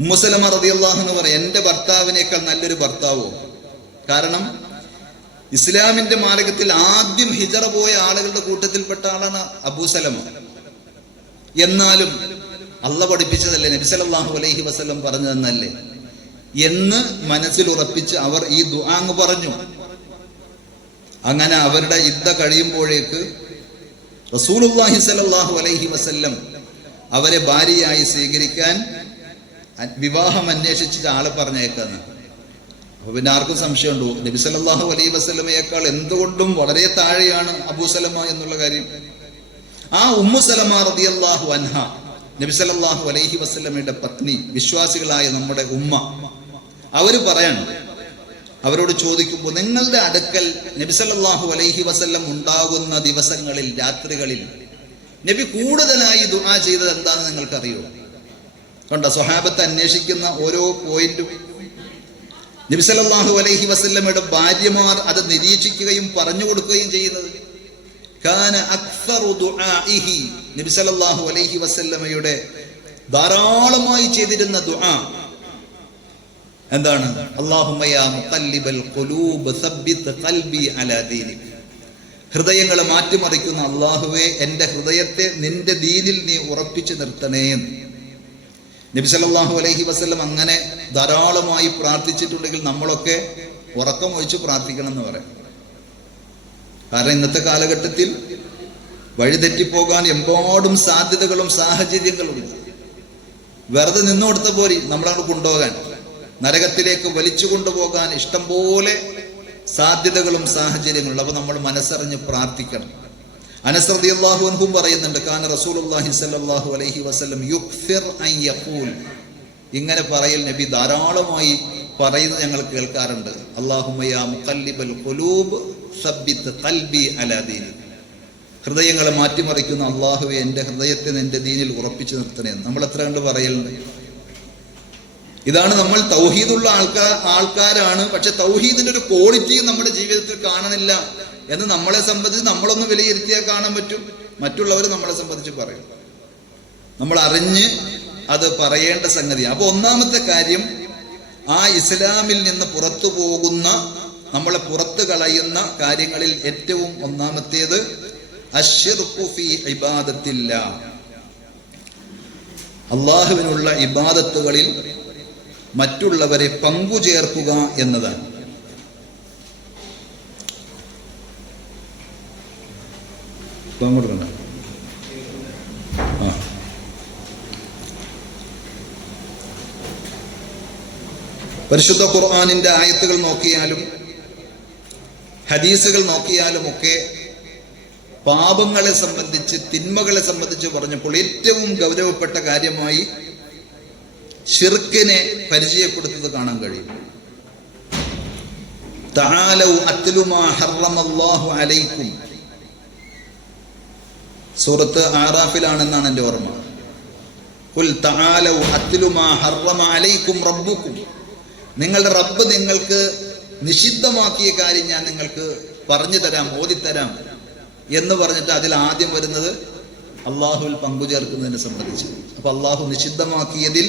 ഉമ്മു സലമ റളിയല്ലാഹു അൻഹ പറയും, എൻ്റെ ഭർത്താവിനേക്കാൾ നല്ലൊരു ഭർത്താവോ? കാരണം ഇസ്ലാമിന്റെ മാർഗത്തിൽ ആദ്യം ഹിജറ പോയ ആളുകളുടെ കൂട്ടത്തിൽപ്പെട്ട ആളാണ് അബൂ സലമ. എന്നാലും അള്ളാഹ് പഠിപ്പിച്ചതല്ലേ, നബി സല്ലല്ലാഹു അലൈഹി വസല്ലം പറഞ്ഞതെന്നല്ലേ എന്ന് മനസ്സിൽ ഉറപ്പിച്ച് അവർ ഈ ദുആ പറഞ്ഞു. അങ്ങനെ അവരുടെ ഇദ്ദ കഴിയുമ്പോഴേക്ക് റസൂലുള്ളാഹി സ്വല്ലല്ലാഹു അലൈഹി വസല്ലം അവരെ ഭാര്യയായി സ്വീകരിക്കാൻ വിവാഹം അന്വേഷിച്ചിട്ട് ആളെ പറഞ്ഞേക്കാന്ന്. അപ്പൊ പിന്നെ ആർക്കും സംശയമുണ്ടോ? നബി സല്ലല്ലാഹു അലൈഹി വസല്ലമയേക്കാൾ എന്തുകൊണ്ടും വളരെ താഴെയാണ് അബൂ സലമ എന്നുള്ള കാര്യം. ആ ഉമ്മു സലമ റളിയല്ലാഹു അൻഹ നബി സല്ലല്ലാഹു അലൈഹി വസല്ലമയുടെ പത്നി, വിശ്വാസികളായ നമ്മുടെ ഉമ്മ, അവര് പറയാണ്, അവരോട് ചോദിക്കുമ്പോൾ, നിങ്ങളുടെ അടുക്കൽ നബി സല്ലല്ലാഹു അലൈഹി വസല്ലം ഉണ്ടാകുന്ന ദിവസങ്ങളിൽ, രാത്രികളിൽ നബി കൂടുതലായി ദുആ ചെയ്തത് എന്താണെന്ന് നിങ്ങൾക്കറിയോ? കണ്ടോ, സ്വഹാബത്ത് അന്വേഷിക്കുന്ന ഓരോ പോയിന്റും. നബി സല്ലല്ലാഹു അലൈഹി വസല്ലമയുടെ ഭാര്യമാർ അത് നിരീക്ഷിക്കുകയും പറഞ്ഞു കൊടുക്കുകയും ചെയ്യുന്നത്. കാന അക്സറു ദുആഇഹി, നബി സല്ലല്ലാഹു അലൈഹി വസല്ലമയുടെ ധാരാളമായി ചെയ്തിരുന്ന ദുആ എന്താണ്? അല്ലാഹുമ്മ യാ മുഖല്ലിബൽ ഖുലൂബ് സബ്ബിത് ഖൽബി അലാ ദീനിക്. ഹൃദയങ്ങളെ മാറ്റിമറിക്കുന്ന അല്ലാഹുവേ, എൻ്റെ ഹൃദയത്തെ നിന്റെ ദീനിൽ നീ ഉറപ്പിച്ചു നിർത്തണേ. നബി സല്ലല്ലാഹു അലൈഹി വസല്ലം അങ്ങനെ ധാരാളമായി പ്രാർത്ഥിച്ചിട്ടുണ്ടെങ്കിൽ നമ്മളൊക്കെ ഉറക്കമൊഴിച്ച് പ്രാർത്ഥിക്കണം എന്ന് പറയാം. കാരണം ഇന്നത്തെ കാലഘട്ടത്തിൽ വഴിതെറ്റിപ്പോകാൻ എമ്പാടും സാധ്യതകളും സാഹചര്യങ്ങളും ഉണ്ട്. വെറുതെ നിന്നു കൊടുത്ത പോലെ നമ്മളങ്ങോട്ട് കൊണ്ടുപോകാൻ, നരകത്തിലേക്ക് വലിച്ചു കൊണ്ടുപോകാൻ ഇഷ്ടം പോലെ സാധ്യതകളും സാഹചര്യങ്ങളും. അപ്പൊ നമ്മൾ മനസ്സറിഞ്ഞ് പ്രാർത്ഥിക്കണം. അനസ് റളിയല്ലാഹു അൻഹു പറയുന്നുണ്ട്, കാന റസൂലുള്ളാഹി സ്വല്ലല്ലാഹു അലൈഹി വസല്ലം യുക്സിർ അൻ യഖൂൽ, ഇങ്ങനെ പറയൽ നബി ധാരാളമായി പറയുന്നത് ഞങ്ങൾ കേൾക്കാറുണ്ട്. അല്ലാഹുമ്മ യാ മുഖല്ലിബൽ ഖുലൂബ് സബ്ബിത് ഖൽബി അലാ ദീനിക്. ഹൃദയങ്ങളെ മാറ്റിമറിക്കുന്ന അല്ലാഹുവേ, എൻ്റെ ഹൃദയത്തെ നിന്റെ ദീനിൽ ഉറപ്പിച്ചു നിർത്തണേ. നമ്മൾ എത്ര കണ്ട് പറയലുണ്ട്. ഇതാണ് നമ്മൾ തൗഹീദുള്ള ആൾക്കാരാണ്, പക്ഷെ തൗഹീദിന്റെ ഒരു ക്വാളിറ്റിയും നമ്മുടെ ജീവിതത്തിൽ കാണണില്ല എന്ന് നമ്മളെ സംബന്ധിച്ച് നമ്മളൊന്ന് വിലയിരുത്തിയാൽ കാണാൻ പറ്റും. മറ്റുള്ളവർ നമ്മളെ സംബന്ധിച്ച് പറയും. നമ്മൾ അറിഞ്ഞ് അത് പറയേണ്ട സംഗതി. അപ്പൊ ഒന്നാമത്തെ കാര്യം, ആ ഇസ്ലാമിൽ നിന്ന് പുറത്തു പോകുന്ന, നമ്മളെ പുറത്തു കളയുന്ന കാര്യങ്ങളിൽ ഏറ്റവും ഒന്നാമത്തേത് അശ്ശിർകു ഫീ ഇബാദത്തില്ലാഹ്, അല്ലാഹുവിനുള്ള ഇബാദത്തുകളിൽ മറ്റുള്ളവരെ പങ്കുചേർക്കുക എന്നതാണ്. പരിശുദ്ധ ഖുർആനിന്റെ ആയത്തുകൾ നോക്കിയാലും ഹദീസുകൾ നോക്കിയാലും ഒക്കെ പാപങ്ങളെ സംബന്ധിച്ച്, തിന്മകളെ സംബന്ധിച്ച് പറഞ്ഞപ്പോൾ ഏറ്റവും ഗൗരവപ്പെട്ട കാര്യമായി ശിർക്കിനെ പരിചയപ്പെടുത്തുന്നത് കാണാൻ കഴിയും. തആലൗ അത്ലു മാ ഹറമല്ലാഹു അലൈക്കും, സൂറത്ത് ആറാഫിലാണെന്നാണ് എൻ്റെ ഓർമ്മ. ഖുൽ തആലൗ അത്ലു മാ ഹറമ അലൈക്കും റബ്ബുക്കും, നിങ്ങളുടെ റബ്ബ് നിങ്ങൾക്ക് നിഷിദ്ധമാക്കിയ കാര്യം ഞാൻ നിങ്ങൾക്ക് പറഞ്ഞു തരാം, ഓതിത്തരാം എന്ന് പറഞ്ഞിട്ട് അതിൽ ആദ്യം വരുന്നത് അള്ളാഹുവിൽ പങ്കുചേർക്കുന്നതിനെ സംബന്ധിച്ച്. അപ്പൊ അള്ളാഹു നിഷിദ്ധമാക്കിയതിൽ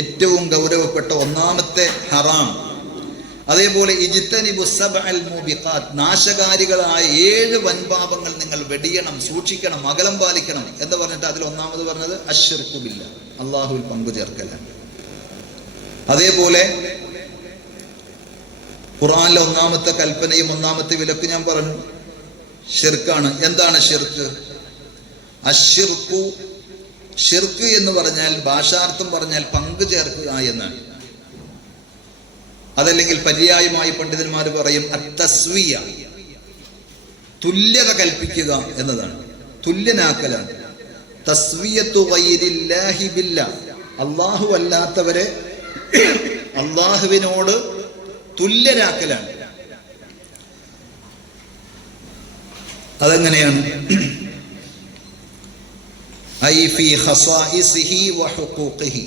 ഏറ്റവും ഗൗരവപ്പെട്ട ഒന്നാമത്തെ ഹറാം. അതേപോലെ ഇജ്തനിബു സബ്അൽ മൂബിഖാത്ത്, നാശകാരികളായ 7 വൻപാപങ്ങൾ നിങ്ങൾ വെടിയണം, സൂക്ഷിക്കണം, അകലം പാലിക്കണം എന്ന് പറഞ്ഞിട്ട് അതിൽ ഒന്നാമത് പറഞ്ഞത് അശ്ശിർക്കു ബില്ലാഹ്, അള്ളാഹുവിൽ പങ്കുചേർക്കലാണ്. അതേപോലെ ഖുർആനിലെ ഒന്നാമത്തെ കൽപ്പനയും ഒന്നാമത്തെ വിലക്ക് ഞാൻ പറഞ്ഞു ഷിർക്കാണ്. എന്താണ് ഷിർക്ക്? അശ്ശിർക്കു, ഷിർക്ക് എന്ന് പറഞ്ഞാൽ ഭാഷാർത്ഥം പറഞ്ഞാൽ പങ്കു ചേർക്കുക എന്നാണ്. അതല്ലെങ്കിൽ പര്യായമായി പണ്ഡിതന്മാർ പറയും അത്തസ്വിയ, തുല്യത കൽപ്പിക്കുക എന്നതാണ്, തുല്യനാക്കലാണ്. തസ്വിയത്തു ഗൈരില്ലാഹി ബില്ലാഹ്, അല്ലാഹു അല്ലാത്തവരെ അല്ലാഹുവിനോട് തുല്യരാക്കലാണ്. അതെങ്ങനെയാണ്? ഐ ഫീ ഖസാഇസിഹി വഹുഖൂഖിഹി,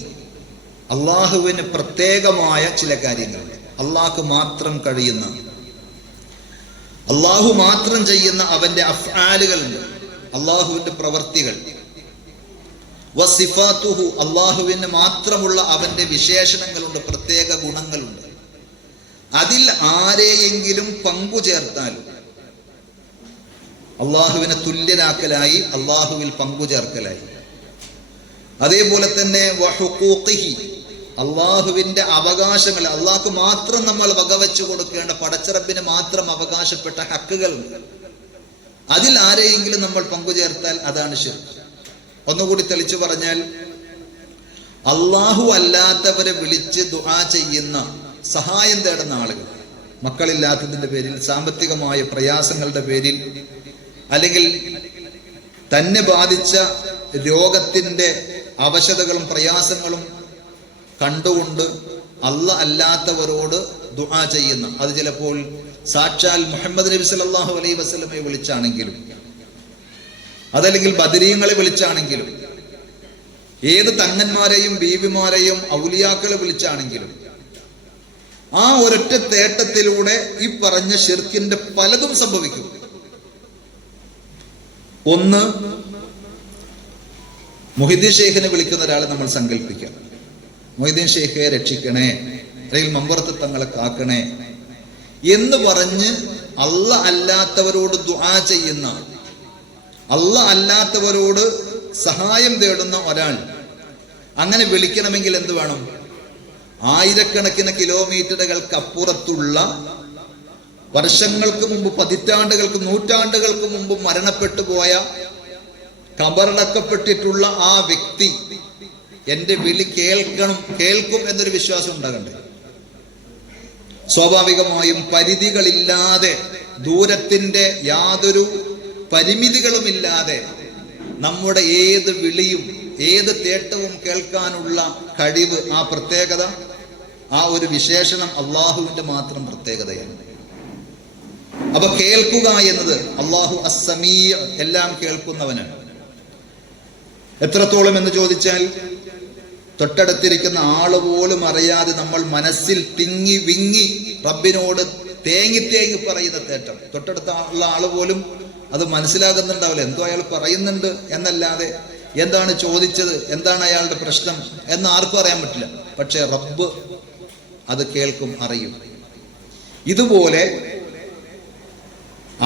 അള്ളാഹുവിന് പ്രത്യേകമായ ചില കാര്യങ്ങളുണ്ട്, അള്ളാഹ്ക്ക് മാത്രം കഴിയുന്ന, അള്ളാഹു മാത്രം ചെയ്യുന്ന അവന്റെ അഫ്ആലുകളുണ്ട്, അള്ളാഹുവിന്റെ പ്രവർത്തികൾ. വസിഫാത്തുഹു, അള്ളാഹുവിന് മാത്രമുള്ള അവന്റെ വിശേഷണങ്ങളുണ്ട്, പ്രത്യേക ഗുണങ്ങളുണ്ട്. അതിൽ ആരെയെങ്കിലും പങ്കു ചേർത്താൽ അള്ളാഹുവിനെ തുല്യനാക്കലായി, അള്ളാഹുവിൽ പങ്കുചേർക്കലായി. അതേപോലെ തന്നെ വഹുഖൂഖിഹി, അള്ളാഹുവിന്റെ അവകാശങ്ങൾ, അള്ളാഹ്ക്ക് മാത്രം നമ്മൾ വകവെച്ചു കൊടുക്കേണ്ട, പടച്ചറബിന് മാത്രം അവകാശപ്പെട്ട ഹക്കുകളുണ്ട്. അതിൽ ആരെയെങ്കിലും നമ്മൾ പങ്കുചേർത്താൽ അതാണ് ശിർക്ക്. ഒന്നുകൂടി തെളിച്ചു പറഞ്ഞാൽ, അള്ളാഹു അല്ലാത്തവരെ വിളിച്ച് ദുആ ചെയ്യുന്ന, സഹായം തേടുന്ന ആളുകൾ, മക്കളില്ലാത്തതിന്റെ പേരിൽ, സാമ്പത്തികമായ പ്രയാസങ്ങളുടെ പേരിൽ, അല്ലെങ്കിൽ തന്നെ ബാധിച്ച രോഗത്തിന്റെ അവശതകളും പ്രയാസങ്ങളും കണ്ടുകൊണ്ട് അല്ലാഹ് അല്ലാത്തവരോട് ദുആ ചെയ്യുന്ന, അത് ചിലപ്പോൾ സാക്ഷാൽ മുഹമ്മദ് നബി സല്ലല്ലാഹു അലൈഹി വസല്ലമയെ വിളിച്ചാണെങ്കിലും, അതല്ലെങ്കിൽ ബദരീങ്ങളെ വിളിച്ചാണെങ്കിലും, ഏത് തങ്ങന്മാരെയും ബീവിമാരെയും ഔലിയാക്കളെ വിളിച്ചാണെങ്കിലും, ആ ഒരൊറ്റ തേട്ടത്തിലൂടെ ഈ പറഞ്ഞ ശിർക്കിന്റെ പലതും സംഭവിക്കും. ഒന്ന്, മുഹിദ്ദീൻ ഷെയ്ഖിനെ വിളിക്കുന്ന ഒരാളെ നമ്മൾ സങ്കല്പിക്കാം. മൊയ്തീൻ ഷെയ്ഖെ രക്ഷിക്കണേ, അല്ലെങ്കിൽ മമ്പറത്ത് തങ്ങളെ കാക്കണേ എന്ന് പറഞ്ഞ് അല്ലാഹ് അല്ലാത്തവരോട് ദുആ ചെയ്യുന്ന, അല്ലാഹ് അല്ലാത്തവരോട് സഹായം തേടുന്ന ഒരാൾ, അങ്ങനെ വിളിക്കണമെങ്കിൽ എന്ത് വേണം? ആയിരക്കണക്കിന് കിലോമീറ്ററുകൾക്ക് അപ്പുറത്തുള്ള, വർഷങ്ങൾക്ക് മുമ്പ്, പതിറ്റാണ്ടുകൾക്ക്, നൂറ്റാണ്ടുകൾക്ക് മുമ്പ് മരണപ്പെട്ടു പോയ, കബറടക്കപ്പെട്ടിട്ടുള്ള ആ വ്യക്തി എന്റെ വിളി കേൾക്കും എന്നൊരു വിശ്വാസം ഉണ്ടാകണ്ടേ? സ്വാഭാവികമായും പരിധികളില്ലാതെ, ദൂരത്തിന്റെ യാതൊരു പരിമിതികളുമില്ലാതെ നമ്മുടെ ഏത് വിളിയും ഏത് തേട്ടവും കേൾക്കാനുള്ള കഴിവ്, ആ പ്രത്യേകത, ആ ഒരു വിശേഷണം അള്ളാഹുവിന്റെ മാത്രം പ്രത്യേകതയാണ്. അപ്പൊ കേൾക്കുക എന്നത്, അള്ളാഹു അസ്സമീ, എല്ലാം കേൾക്കുന്നവനാണ്. എത്രത്തോളം എന്ന് ചോദിച്ചാൽ, തൊട്ടടുത്തിരിക്കുന്ന ആള് പോലും അറിയാതെ നമ്മൾ മനസ്സിൽ തിങ്ങി വിങ്ങി റബ്ബിനോട് തേങ്ങി തേങ്ങി പറയുന്ന തേട്ടം, തൊട്ടടുത്ത ഉള്ള ആള് പോലും അത് മനസ്സിലാകുന്നുണ്ടാവില്ല, എന്തോ അയാൾ പറയുന്നുണ്ട് എന്നല്ലാതെ എന്താണ് ചോദിച്ചത്, എന്താണ് അയാളുടെ പ്രശ്നം എന്ന് ആർക്കും അറിയാൻ പറ്റില്ല. പക്ഷെ റബ്ബ് അത് കേൾക്കും, അറിയും. ഇതുപോലെ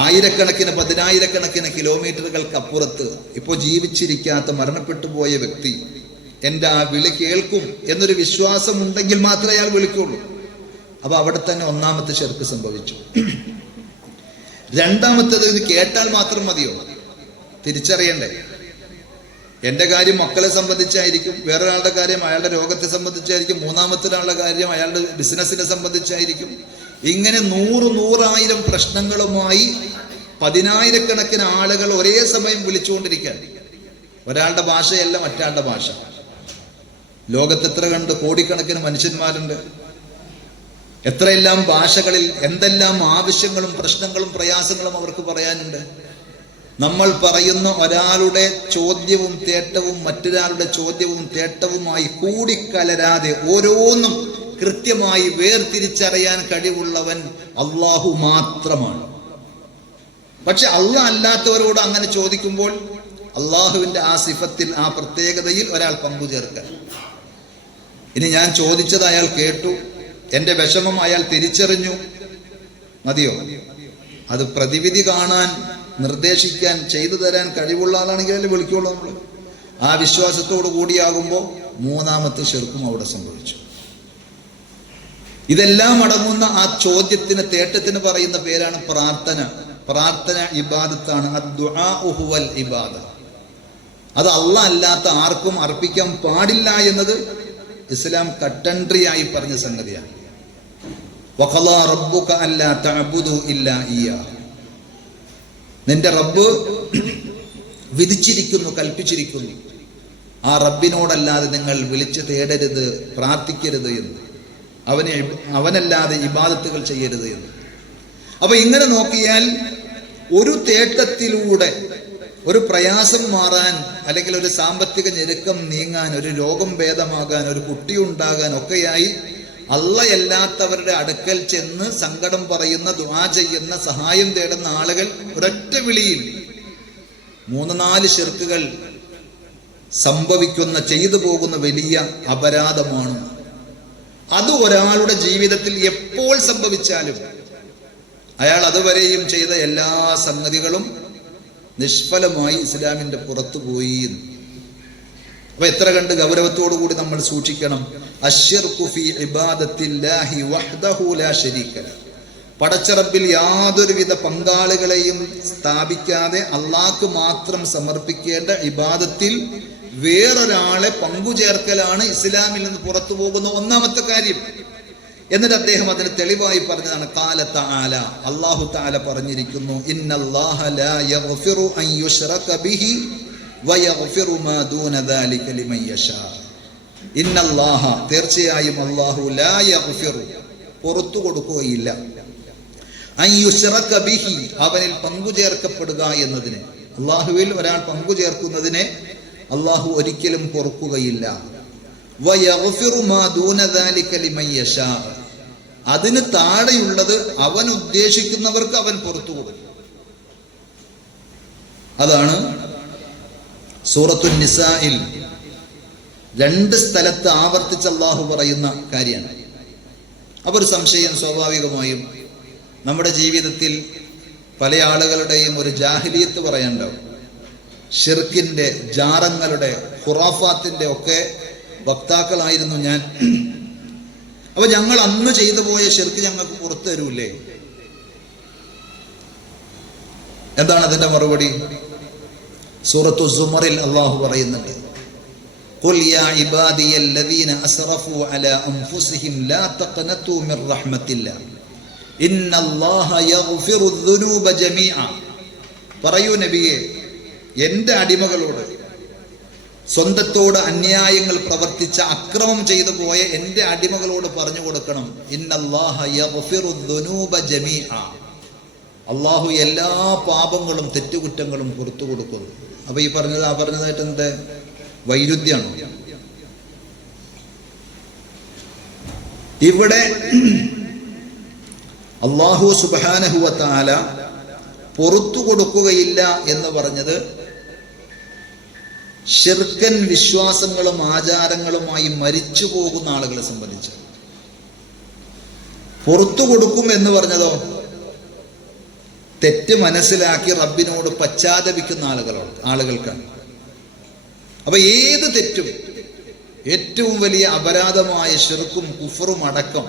ആയിരക്കണക്കിന്, പതിനായിരക്കണക്കിന് കിലോമീറ്ററുകൾക്ക് അപ്പുറത്ത് ഇപ്പോൾ ജീവിച്ചിരിക്കാത്ത, മരണപ്പെട്ടു പോയ വ്യക്തി എൻ്റെ ആ വിളി കേൾക്കും എന്നൊരു വിശ്വാസം ഉണ്ടെങ്കിൽ മാത്രമേ അയാൾ വിളിക്കുള്ളൂ. അപ്പൊ അവിടെ തന്നെ ഒന്നാമത്തെ ശിർക്ക് സംഭവിച്ചു. രണ്ടാമത്തേത്, ഇത് കേട്ടാൽ മാത്രം മതിയോ? തിരിച്ചറിയണ്ടേ? എൻ്റെ കാര്യം മക്കളെ സംബന്ധിച്ചായിരിക്കും, വേറൊരാളുടെ കാര്യം അയാളുടെ രോഗത്തെ സംബന്ധിച്ചായിരിക്കും, മൂന്നാമത്തെ ഒരാളുടെ കാര്യം അയാളുടെ ബിസിനസ്സിനെ സംബന്ധിച്ചായിരിക്കും. ഇങ്ങനെ 100,000 പ്രശ്നങ്ങളുമായി 10,000-കണക്കിന് ആളുകൾ ഒരേ സമയം വിളിച്ചുകൊണ്ടിരിക്കാൻ. ഒരാളുടെ ഭാഷയല്ല മറ്റാളുടെ ഭാഷ. ലോകത്ത് എത്ര കണ്ട് കോടിക്കണക്കിന് മനുഷ്യന്മാരുണ്ട്. എത്രയെല്ലാം ഭാഷകളിൽ എന്തെല്ലാം ആവശ്യങ്ങളും പ്രശ്നങ്ങളും പ്രയാസങ്ങളും അവർക്ക് പറയാനുണ്ട്. നമ്മൾ പറയുന്ന ഒരാളുടെ ചോദ്യവും തേട്ടവും മറ്റൊരാളുടെ ചോദ്യവും തേട്ടവുമായി കൂടിക്കലരാതെ ഓരോന്നും കൃത്യമായി വേർതിരിച്ചറിയാൻ കഴിവുള്ളവൻ അള്ളാഹു മാത്രമാണ്. പക്ഷെ അള്ളാഹ് അല്ലാത്തവരോട് അങ്ങനെ ചോദിക്കുമ്പോൾ അള്ളാഹുവിന്റെ ആ സിഫത്തിൽ, ആ പ്രത്യേകതയിൽ ഒരാൾ പങ്കുചേർക്കാൻ. ഇനി ഞാൻ ചോദിച്ചത് അയാൾ കേട്ടു, എൻ്റെ വിഷമം അയാൾ തിരിച്ചറിഞ്ഞു, മതിയോ? അത് പ്രതിവിധി കാണാൻ, നിർദ്ദേശിക്കാൻ, ചെയ്തു തരാൻ കഴിവുള്ള ആളാണെങ്കിൽ അല്ലേ വിളിക്കുള്ളൂ നമ്മൾ. ആ വിശ്വാസത്തോടു കൂടിയാകുമ്പോൾ മൂന്നാമത്തെ ശിർക്കും അവിടെ സംഭവിച്ചു. ഇതെല്ലാം അടങ്ങുന്ന ആ ചോദ്യത്തിന്, തേട്ടത്തിന് പറയുന്ന പേരാണ് പ്രാർത്ഥന. പ്രാർത്ഥന ഇബാദത്താണ്. അദ്ദുആഉ ഹുവൽ ഇബാദ. അത് അല്ലാഹ് അല്ലാത്ത ആർക്കും അർപ്പിക്കാൻ പാടില്ല എന്നത് ഇസ്ലാം കട്ടൻട്രി ആയി പറഞ്ഞ സംഗതിയാണ്. വഖളാ റബ്ബുക അല്ലാ തഅബുദു ഇല്ലാ ഇയ്യാഹ്. നിന്റെ റബ്ബ് വിധിച്ചിരിക്കുന്നു, കൽപ്പിച്ചിരിക്കുന്നു, ആ റബ്ബിനോടല്ലാതെ നിങ്ങൾ വിളിച്ച് തേടരുത്, പ്രാർത്ഥിക്കരുത് എന്ന്, അവനല്ലാതെ ഇബാദത്തുകൾ ചെയ്യരുത് എന്ന്. അപ്പൊ ഇങ്ങനെ നോക്കിയാൽ ഒരു തേട്ടത്തിലൂടെ ഒരു പ്രയാസം മാറാൻ, അല്ലെങ്കിൽ ഒരു സാമ്പത്തിക ഞെരുക്കം നീങ്ങാൻ, ഒരു രോഗം ഭേദമാകാൻ, ഒരു കുട്ടി ഉണ്ടാകാൻ ഒക്കെയായി അല്ലാത്തവരുടെ അടുക്കൽ ചെന്ന് സങ്കടം പറയുന്ന, ദുആ ചെയ്യുന്ന, സഹായം തേടുന്ന ആളുകൾ ഒരൊറ്റ വിളിയിൽ 3-4 ശിർക്കുകൾ സംഭവിക്കുന്ന, ചെയ്തു പോകുന്ന വലിയ അപരാധമാണ്. അത് ഒരാളുടെ ജീവിതത്തിൽ എപ്പോൾ സംഭവിച്ചാലും അയാൾ അതുവരെയും ചെയ്ത എല്ലാ സംഗതികളും നിഷ്ഫലമായി ഇസ്ലാമിന്റെ പുറത്തു പോയി. അപ്പൊ എത്ര കണ്ട് ഗൗരവത്തോടു കൂടി നമ്മൾ സൂക്ഷിക്കണം. അശ്ശിർകു ഫീ ഇബാദത്തില്ലാഹി വഹ്ദഹു ലാ ശരീക ലഹ്. പടച്ചറബിൽ യാതൊരുവിധ പങ്കാളികളെയും സ്ഥാപിക്കാതെ അള്ളാഹ്ക്ക് മാത്രം സമർപ്പിക്കേണ്ട ഇബാദത്തിൽ വേറൊരാളെ പങ്കുചേർക്കലാണ് ഇസ്ലാമിൽ നിന്ന് പുറത്തു പോകുന്ന ഒന്നാമത്തെ കാര്യം. എന്നിട്ട് അദ്ദേഹം അതിന് തെളിവായി പറഞ്ഞതാണ് ഖാല തആല, അല്ലാഹു തആല പറഞ്ഞിരിക്കുന്നു, ഇന്നല്ലാഹ ലാ യഗ്ഫിറു അൻ യുശ്റക ബിഹി വയഗ്ഫിറു മാ ദൂന ദാലിക ലിമൻ യശാ. ഇന്നല്ലാഹ, തീർച്ചയായും അല്ലാഹു, ലാ യഗ്ഫിറു, പുറത്തു കൊടുക്കുകയില്ല, അൻ യുശ്റക ബിഹി, അവനിൽ പങ്കുചേർക്കപ്പെടുക എന്നതിനെ, അല്ലാഹുവിൽ ഒരാൾ പങ്കുചേർക്കുന്നതിനെ അല്ലാഹു ഒരിക്കലും പൊറുക്കുകയില്ല. വയഗ്ഫിറു മാ ദൂന ദാലിക ലിമൻ യശാ, അതിന് താഴെയുള്ളത് അവൻ ഉദ്ദേശിക്കുന്നവർക്ക് അവൻ പുറത്തു കൊടുക്കും. അതാണ് സൂറത്തുൻ നിസായിൽ 2 സ്ഥലത്ത് ആവർത്തിച്ച് അല്ലാഹു പറയുന്ന കാര്യമാണ്. അപ്പോൾ ഒരു സംശയം സ്വാഭാവികമായും നമ്മുടെ ജീവിതത്തിൽ പല ആളുകളുടെയും ഒരു ജാഹിലിയത്ത് പറയാനുണ്ടാവും. ഷിർക്കിന്റെ, ജാറങ്ങളുടെ, ഖുറാഫാത്തിന്റെ ഒക്കെ വക്താക്കളായിരുന്നു ഞാൻ. അപ്പൊ ഞങ്ങൾ അന്ന് ചെയ്തു പോയ ഷിർക്ക് ഞങ്ങൾക്ക് പുറത്തു തരൂല്ലേ? എന്താണ് അതിന്റെ മറുപടി? സൂറത്തു സുമറിൽ അല്ലാഹു പറയുന്നുണ്ട്, ഖുൽ യാ ഇബാദിയല്ലദീന അസ്റഫു അലാ അൻഫുസിഹിം ലാ തഖ്നതു മിർ റഹ്മത്തില്ലാഹ് ഇന്നല്ലാഹ യഗ്ഫിറു ദുനൂബ ജമീഅ. പറയൂ നബിയെ, എൻ്റെ അടിമകളോട്, സ്വന്തത്തോട് അന്യായങ്ങൾ പ്രവർത്തിച്ച, അക്രമം ചെയ്തു പോയ എൻ്റെ അടിമകളോട് പറഞ്ഞു കൊടുക്കണം, ഇന്നല്ലാഹ യഗ്ഫിറു ദുനൂബ ജമീഅ, അല്ലാഹു എല്ലാ പാപങ്ങളും തെറ്റുകുറ്റങ്ങളും പുറത്തു കൊടുക്കുന്നു. അപ്പൊ ഈ പറഞ്ഞതായിട്ട് എന്ത് വൈരുദ്ധ്യമാണോ? ഇവിടെ അല്ലാഹു സുബ്ഹാനഹു വ തആല പുറത്തു കൊടുക്കുകയില്ല എന്ന് പറഞ്ഞത് ശിർക്കൻ വിശ്വാസങ്ങളും ആചാരങ്ങളുമായി മരിച്ചു പോകുന്ന ആളുകളെ സംബന്ധിച്ച്. പുറത്തു കൊടുക്കും എന്ന് പറഞ്ഞതോ തെറ്റ് മനസ്സിലാക്കി റബ്ബിനോട് പശ്ചാത്തപിക്കുന്ന ആളുകൾക്കാണ്. അപ്പൊ ഏത് തെറ്റും, ഏറ്റവും വലിയ അപരാധമായ ശിർക്കും കുഫറും അടക്കം,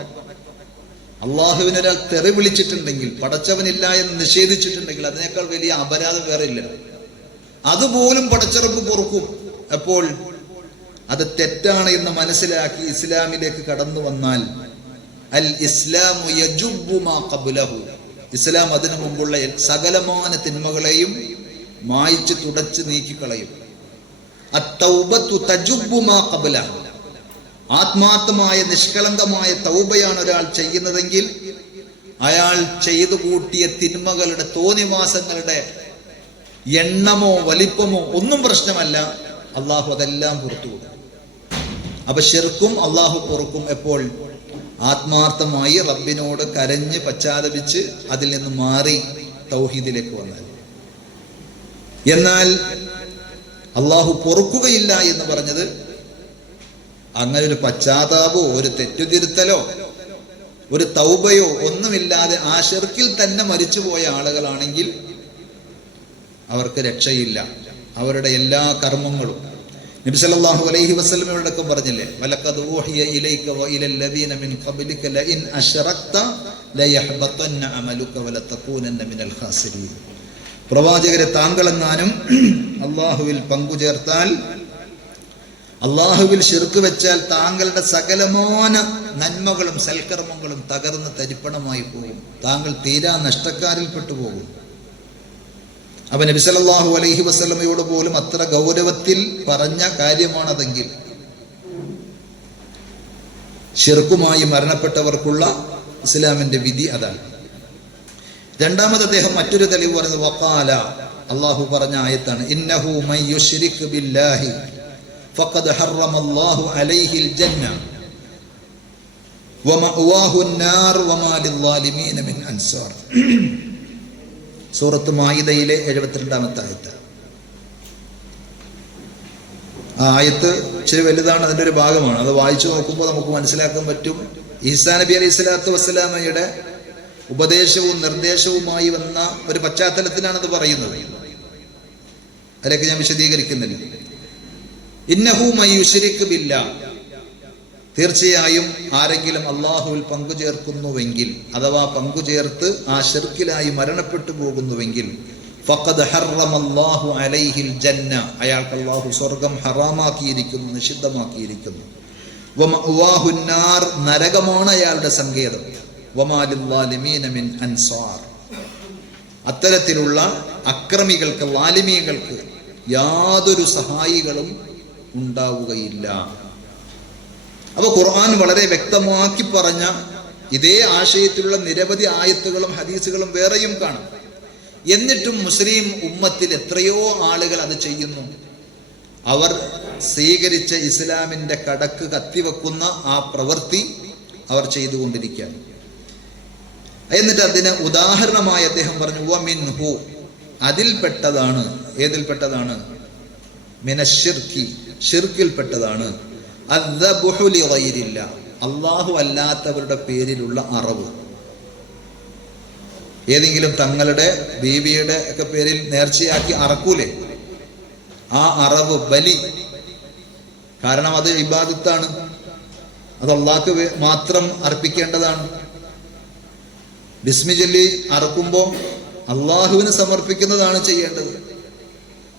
അള്ളാഹുവിനൊരാൾ തെറി വിളിച്ചിട്ടുണ്ടെങ്കിൽ, പടച്ചവനില്ല എന്ന് നിഷേധിച്ചിട്ടുണ്ടെങ്കിൽ അതിനേക്കാൾ വലിയ അപരാധം വേറെ ഇല്ല. അതുപോലും പടച്ചറബ് പൊറുക്കും. അപ്പോൾ അത് തെറ്റാണ് എന്ന് മനസ്സിലാക്കി ഇസ്ലാമിലേക്ക് കടന്നു വന്നാൽ അൽ ഇസ്ലാമു യജുബ്ബു മാ ഖബ്ലഹു, ഇസ്ലാം അതിനു മുമ്പുള്ള സകലമാന തിന്മകളെയും മായ്ച്ചു തുടച്ച് നീക്കിക്കളയും. അത്തൗബത്തു തജുബ്ബു മാ ഖബ്ലഹു, ആത്മാർത്ഥമായ നിഷ്കളങ്കമായ തൗബയാണ് ഒരാൾ ചെയ്യുന്നതെങ്കിൽ അയാൾ ചെയ്തു കൂട്ടിയ തിന്മകളുടെ തോന്നിവാസങ്ങളുടെ എണ്ണമോ വലിപ്പമോ ഒന്നും പ്രശ്നമല്ല, അള്ളാഹു അതെല്ലാം പുറത്തു കൊടുക്കും. അപ്പൊ ശിർക്കും അള്ളാഹു പൊറുക്കും എപ്പോൾ? ആത്മാർത്ഥമായി റബ്ബിനോട് കരഞ്ഞ് പശ്ചാത്തപിച്ച് അതിൽ നിന്ന് മാറി തൗഹീദിലേക്ക് വന്നാൽ. എന്നാൽ അള്ളാഹു പൊറുക്കുകയില്ല എന്ന് പറഞ്ഞത് അങ്ങനെ ഒരു പശ്ചാത്താപോ ഒരു തെറ്റുതിരുത്തലോ ഒരു തൗബയോ ഒന്നുമില്ലാതെ ആ ശിർക്കിൽ തന്നെ മരിച്ചുപോയ ആളുകളാണെങ്കിൽ അവർക്ക് രക്ഷയില്ല. അവരുടെ എല്ലാ കർമ്മങ്ങളും നബി സല്ലല്ലാഹു അലൈഹി വസല്ലമയോടൊക്കെ പറഞ്ഞില്ലേ, വലഖദ് ഊഹിയ ഇലൈക വഇലൽ ലദീന മിൻ ഖബ്ലിക ലഇൻ അശ്റക്ത ലയഹ്ബതന്ന അമലുക വലതകൂനന്ന മിനൽ ഖാസിരീൻ. പ്രവാചകരെ, താങ്കളെങ്ങാനും അള്ളാഹുവിൽ പങ്കുചേർത്താൽ, അള്ളാഹുവിൽ ശിർക്ക് വെച്ചാൽ താങ്കളുടെ സകലമാന നന്മകളും സൽക്കർമ്മങ്ങളും തകർന്ന് തരിപ്പണമായി പോകും. താങ്കൾ തീരാ നഷ്ടക്കാരിൽപ്പെട്ടു പോകും. അപ്പൊ നബി സല്ലല്ലാഹു അലൈഹി വസല്ലമയോട് പോലും അത്ര ഗൗരവത്തിൽ പറഞ്ഞ കാര്യമാണതെങ്കിൽ ശിർക്കുമായി മരണപ്പെട്ടവർക്കുള്ള ഇസ്ലാമിന്റെ വിധി അതാണ്. രണ്ടാമത് അദ്ദേഹം മറ്റൊരു തെളിവ് പറയുന്നത് വഖാല, അള്ളാഹു പറഞ്ഞ ആയത്താണ്, ഇന്നഹു മൻ യുശ്രിക് ബില്ലാഹി ഫഖദ് ഹറമല്ലാഹു അലൈഹിൽ ജന്ന വമഅവാഹു അന്നാർ വമാ ലിദ്ദാലിമീന മിൻ അൻസാർ. സൂറത്ത് മാഇദയിലെ 72-ാമത്തെ ആയത്ത്. ആ ആയത്ത് ഇച്ചിരി വലുതാണ്, അതിൻ്റെ ഒരു ഭാഗമാണ്. അത് വായിച്ചു നോക്കുമ്പോൾ നമുക്ക് മനസ്സിലാക്കാൻ പറ്റും. ഈസാ നബി അലൈഹി സ്വലാത്തു വസ്സലാമയുടെ ഉപദേശവും നിർദ്ദേശവുമായി വന്ന ഒരു പശ്ചാത്തലത്തിലാണ് അത് പറയുന്നത്. അതിലേക്ക് ഞാൻ വിശദീകരിക്കുന്നില്ല. ഇന്നഹു മൻ യുശ്രിക് ബില്ലാഹ്, തീർച്ചയായും ആരെങ്കിലും അള്ളാഹുവിൽ പങ്കുചേർക്കുന്നുവെങ്കിൽ, അഥവാ പങ്കുചേർത്ത് ആ ശിർക്കിലായി മരണപ്പെട്ടു പോകുന്നുവെങ്കിൽ, ഫഖദ് ഹറമല്ലാഹു അലൈഹിൽ ജന്ന, അയാൾക്ക് അള്ളാഹു സ്വർഗം ഹറാമാക്കിയിരിക്കുന്നു, നിഷിദ്ധമാക്കിയിരിക്കുന്നു. വമഅവാഹു അന്നാർ, നരകമാണ് അയാളുടെ സങ്കേതം. വമാ ലിദ്ദാലിമീന മിൻ അൻസാർ, അത്തരത്തിലുള്ള അക്രമികൾക്ക്, ലാലിമീകൾക്ക് യാതൊരു സഹായികളും ഉണ്ടാവുകയില്ല. അപ്പൊ ഖുർആൻ വളരെ വ്യക്തമാക്കി പറഞ്ഞ ഇതേ ആശയത്തിലുള്ള നിരവധി ആയത്തുകളും ഹദീസുകളും വേറെയും കാണാം. എന്നിട്ടും മുസ്ലിം ഉമ്മത്തിൽ എത്രയോ ആളുകൾ അത് ചെയ്യുന്നു. അവർ സ്വീകരിച്ച ഇസ്ലാമിന്റെ കടക്ക് കത്തിവെക്കുന്ന ആ പ്രവൃത്തി അവർ ചെയ്തുകൊണ്ടിരിക്കുകയാണ്. എന്നിട്ട് അതിന് ഉദാഹരണമായി അദ്ദേഹം പറഞ്ഞു, വമിൻഹു, അതിൽപ്പെട്ടതാണ്. ഏതിൽപ്പെട്ടതാണ്? മിനശ്ശിർക്കി, ഷിർക്കിൽപ്പെട്ടതാണ്. അദ്ദബ്ഹു ലിഗൈരില്ലാ, അല്ലാഹു അല്ലാത്തവരുടെ പേരിലുള്ള അറവ്. ഏതെങ്കിലും തങ്ങളുടെ ബീവിയുടെ ഒക്കെ പേരിൽ നേർച്ചയാക്കി അറക്കൂലേ, ആ അറവ്, ബലി. കാരണം അത് ഇബാദത്താണ്, അത് അള്ളാഹ്ക്ക് മാത്രം അർപ്പിക്കേണ്ടതാണ്. ബിസ്മി ചൊല്ലി അറക്കുമ്പോൾ അള്ളാഹുവിന് സമർപ്പിക്കുന്നതാണ് ചെയ്യേണ്ടത്.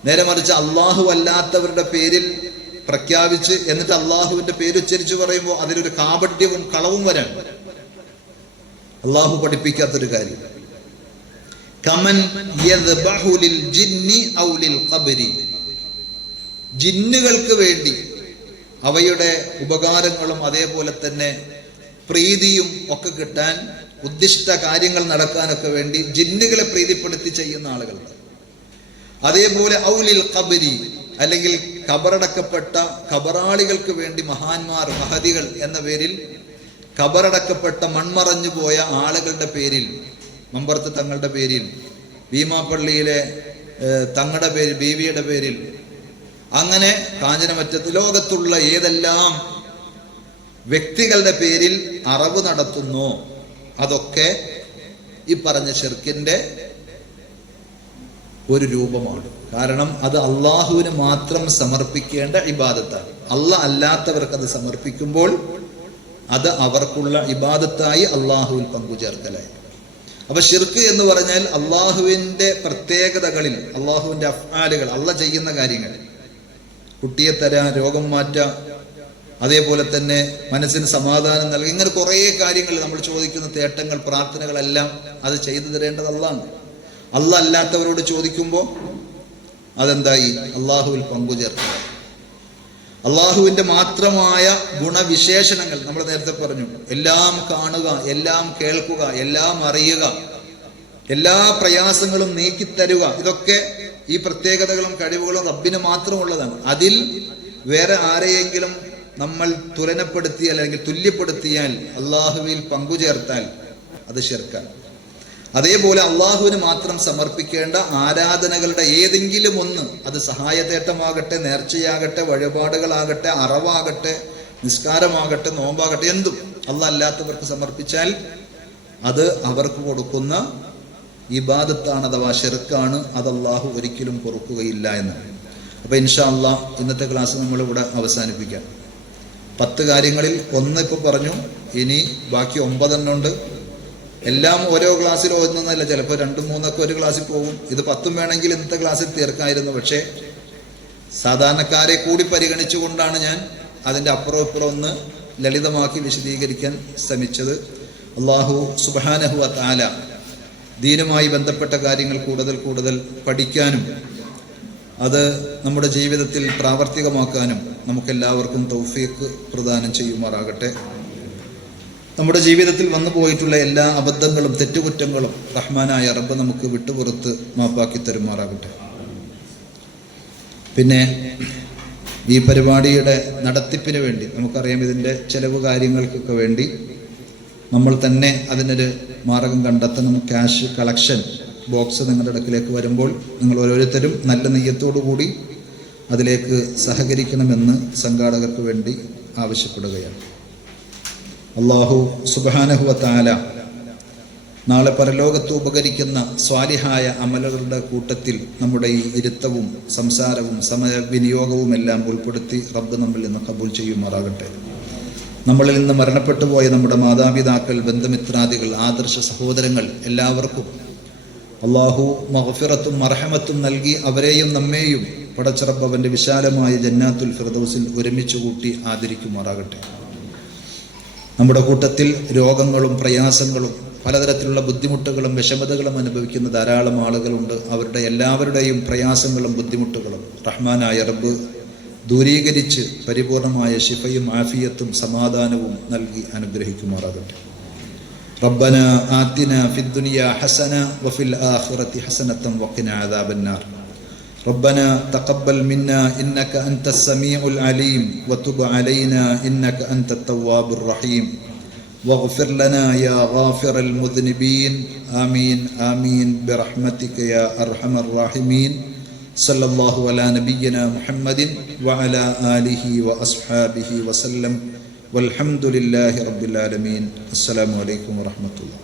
നേരെ മറിച്ച് അള്ളാഹു അല്ലാത്തവരുടെ പേരിൽ പ്രഖ്യാപിച്ച് എന്നിട്ട് അള്ളാഹുവിന്റെ പേര് ഉച്ചരിച്ചു പറയുമ്പോൾ അതിലൊരു കാപട്യവും കളവും വരാൻ അള്ളാഹു പഠിപ്പിക്കാത്തൊരു കാര്യം. കമൻ യദ്ബഹു ലിൽ ജിന്നി ഔ ലിൽ ഖബ്രി, ജിന്നുകൾക്ക് വേണ്ടി അവയുടെ ഉപകാരങ്ങളും അതേപോലെ തന്നെ പ്രീതിയും ഒക്കെ കിട്ടാൻ, ഉദ്ദിഷ്ട കാര്യങ്ങൾ നടക്കാനൊക്കെ വേണ്ടി ജിന്നുകളെ പ്രീതിപ്പെടുത്തി ചെയ്യുന്ന ആളുകളുണ്ട്. അതേപോലെ ഔലിൽ ഖബ്രി, അല്ലെങ്കിൽ ഖബറടക്കപ്പെട്ട ഖബറാളികൾക്ക് വേണ്ടി മഹാന്മാർ, മഹദികൾ എന്ന പേരിൽ ഖബറടക്കപ്പെട്ട മൺമറഞ്ഞു പോയ ആളുകളുടെ പേരിൽ, മമ്പർത്ത് തങ്ങളുടെ പേരിൽ, ഭീമാപ്പള്ളിയിലെ തങ്ങളുടെ പേരിൽ, ബീവിയുടെ പേരിൽ, അങ്ങനെ കാഞ്ഞിരമറ്റത്ത് ലോകത്തുള്ള ഏതെല്ലാം വ്യക്തികളുടെ പേരിൽ അറവ് നടത്തുന്നു, അതൊക്കെ ഈ പറഞ്ഞ ശിർക്കിന്റെ ഒരു രൂപമാണ്. കാരണം അത് അള്ളാഹുവിന് മാത്രം സമർപ്പിക്കേണ്ട ഇബാദത്താണ്. അള്ളാഹ് അല്ലാത്തവർക്ക് അത് സമർപ്പിക്കുമ്പോൾ അത് അവർക്കുള്ള ഇബാദത്തായി അള്ളാഹുവിൽ പങ്കുചേർക്കലായി. അപ്പൊ ശിർക്ക് എന്ന് പറഞ്ഞാൽ അള്ളാഹുവിന്റെ പ്രത്യേകതകളിൽ, അള്ളാഹുവിന്റെ അഫ്ആലുകൾ, അള്ളാഹ് ചെയ്യുന്ന കാര്യങ്ങൾ കുട്ടിയെ തരാ, രോഗം മാറ്റാ, അതേപോലെ തന്നെ മനസ്സിന് സമാധാനം നൽകി, ഇങ്ങനെ കുറേ കാര്യങ്ങൾ നമ്മൾ ചോദിക്കുന്ന തേട്ടങ്ങൾ, പ്രാർത്ഥനകളെല്ലാം അത് ചെയ്തു തരേണ്ടത് അല്ലാഹ്. അല്ലാഹ് അല്ലാത്തവരോട് ചോദിക്കുമ്പോൾ അതെന്തായി? അള്ളാഹുവിൽ പങ്കുചേർക്കുക. അള്ളാഹുവിന്റെ മാത്രമായ ഗുണവിശേഷണങ്ങൾ നമ്മൾ നേരത്തെ പറഞ്ഞു. എല്ലാം കാണുക, എല്ലാം കേൾക്കുക, എല്ലാം അറിയുക, എല്ലാ പ്രയാസങ്ങളും നീക്കിത്തരുക, ഇതൊക്കെ ഈ പ്രത്യേകതകളും കഴിവുകളും റബ്ബിന് മാത്രമുള്ളതാണ്. അതിൽ വേറെ ആരെയെങ്കിലും നമ്മൾ തുലനപ്പെടുത്തിയാൽ അല്ലെങ്കിൽ തുല്യപ്പെടുത്തിയാൽ, അള്ളാഹുവിൽ പങ്കുചേർത്താൽ അത് ശിർക്കാണ്. അതേപോലെ അള്ളാഹുവിന് മാത്രം സമർപ്പിക്കേണ്ട ആരാധനകളുടെ ഏതെങ്കിലും ഒന്ന്, അത് സഹായതേട്ടമാകട്ടെ, നേർച്ചയാകട്ടെ, വഴിപാടുകളാകട്ടെ, അറവാകട്ടെ, നിസ്കാരമാകട്ടെ, നോമ്പാകട്ടെ, എന്തും അള്ളാഹ് അല്ലാത്തവർക്ക് സമർപ്പിച്ചാൽ അത് അവർക്ക് കൊടുക്കുന്ന ഇബാദത്താണ്, അഥവാ ശിർക്കാണ്. അത് അള്ളാഹു ഒരിക്കലും പൊറുക്കുകയില്ല എന്നാണ്. അപ്പൊ ഇൻഷാ അള്ളാഹ് ഇന്നത്തെ ക്ലാസ് നമ്മളിവിടെ അവസാനിപ്പിക്കാം. 10 കാര്യങ്ങളിൽ 1 ഇപ്പോൾ പറഞ്ഞു, ഇനി ബാക്കി 9 ഉണ്ട്. എല്ലാം ഓരോ ക്ലാസ്സിൽ ഓതുന്നതല്ല, ചിലപ്പോൾ 2-3 ഒക്കെ ഒരു ക്ലാസ്സിൽ പോകും. ഇത് 10 വേണമെങ്കിൽ ഇന്നത്തെ ക്ലാസ്സിൽ തീർക്കായിരുന്നു. പക്ഷേ സാധാരണക്കാരെ കൂടി പരിഗണിച്ചുകൊണ്ടാണ് ഞാൻ അതിൻ്റെ അപ്പുറം ഇപ്പുറം ഒന്ന് ലളിതമാക്കി വിശദീകരിക്കാൻ ശ്രമിച്ചത്. അള്ളാഹു സുബ്ഹാനഹു വ തആല ദീനുമായി ബന്ധപ്പെട്ട കാര്യങ്ങൾ കൂടുതൽ പഠിക്കാനും അത് നമ്മുടെ ജീവിതത്തിൽ പ്രാവർത്തികമാക്കാനും നമുക്കെല്ലാവർക്കും തൗഫീഖ് പ്രദാനം ചെയ്യുമാറാകട്ടെ. നമ്മുടെ ജീവിതത്തിൽ വന്നു പോയിട്ടുള്ള എല്ലാ അബദ്ധങ്ങളും തെറ്റുകുറ്റങ്ങളും റഹ്മാനായ റബ്ബ് നമുക്ക് വിട്ടുപുറത്ത് മാപ്പാക്കി തരുമാറാകട്ടെ. പിന്നെ ഈ പരിപാടിയുടെ നടത്തിപ്പിന് വേണ്ടി നമുക്കറിയാം, ഇതിൻ്റെ ചെലവ് കാര്യങ്ങൾക്കൊക്കെ വേണ്ടി നമ്മൾ തന്നെ അതിനൊരു മാർഗം കണ്ടെത്തണം. ക്യാഷ് കളക്ഷൻ ബോക്സ് നിങ്ങളുടെ അടുക്കിലേക്ക് വരുമ്പോൾ നിങ്ങൾ ഓരോരുത്തരും നല്ല നെയ്യത്തോടു കൂടി അതിലേക്ക് സഹകരിക്കണമെന്ന് സംഘാടകർക്ക് വേണ്ടി ആവശ്യപ്പെടുകയാണ്. അല്ലാഹു സുബ്ഹാനഹു വ തആല നാളെ പരലോകത്ത് ഉപകരിക്കുന്ന സ്വാലിഹായ അമലുകളുടെ കൂട്ടത്തിൽ നമ്മുടെ ഈ ഇരുത്തവും സംസാരവും സമയവിനിയോഗവും എല്ലാം ഉൾപ്പെടുത്തി റബ്ബ് നമ്മിൽ നിന്ന് കബൂൽ ചെയ്യുമാറാകട്ടെ. നമ്മളിൽ നിന്ന് മരണപ്പെട്ടു പോയ നമ്മുടെ മാതാപിതാക്കൾ, ബന്ധുമിത്രാദികൾ, ആദർശ സഹോദരങ്ങൾ എല്ലാവർക്കും അള്ളാഹു മഗ്ഫിറത്തും മർഹമത്തും നൽകി അവരെയും നമ്മെയും പടച്ച റബ്ബ് അവൻ്റെ വിശാലമായ ജന്നാത്തുൽ ഫിർദൗസിൽ ഒരുമിച്ച് കൂട്ടി ആദരിക്കുമാറാകട്ടെ. നമ്മുടെ കൂട്ടത്തിൽ രോഗങ്ങളും പ്രയാസങ്ങളും പലതരത്തിലുള്ള ബുദ്ധിമുട്ടുകളും വിഷമതകളും അനുഭവിക്കുന്ന ധാരാളം ആളുകളുണ്ട്. അവരുടെ എല്ലാവരുടെയും പ്രയാസങ്ങളും ബുദ്ധിമുട്ടുകളും റഹ്മാനായ റബ്ബ് ദൂരീകരിച്ച് പരിപൂർണമായ ശിഫയും ആഫിയത്തും സമാധാനവും നൽകി അനുഗ്രഹിക്കുമാറാകട്ടെ. റബ്ബന ആതിന ഫിദ്ദുനിയ ഹസന വഫിൽ ആഖിറതി ഹസനതൻ വഖിന അദാബന്നാർ. ربنا تقبل منا إنك أنت السميع العليم وتب علينا إنك أنت التواب الرحيم واغفر لنا يا غافر المذنبين آمين آمين برحمتك يا أرحم الراحمين صلى الله على نبينا محمد وعلى آله وأصحابه وسلم والحمد لله رب العالمين. السلام عليكم ورحمة الله.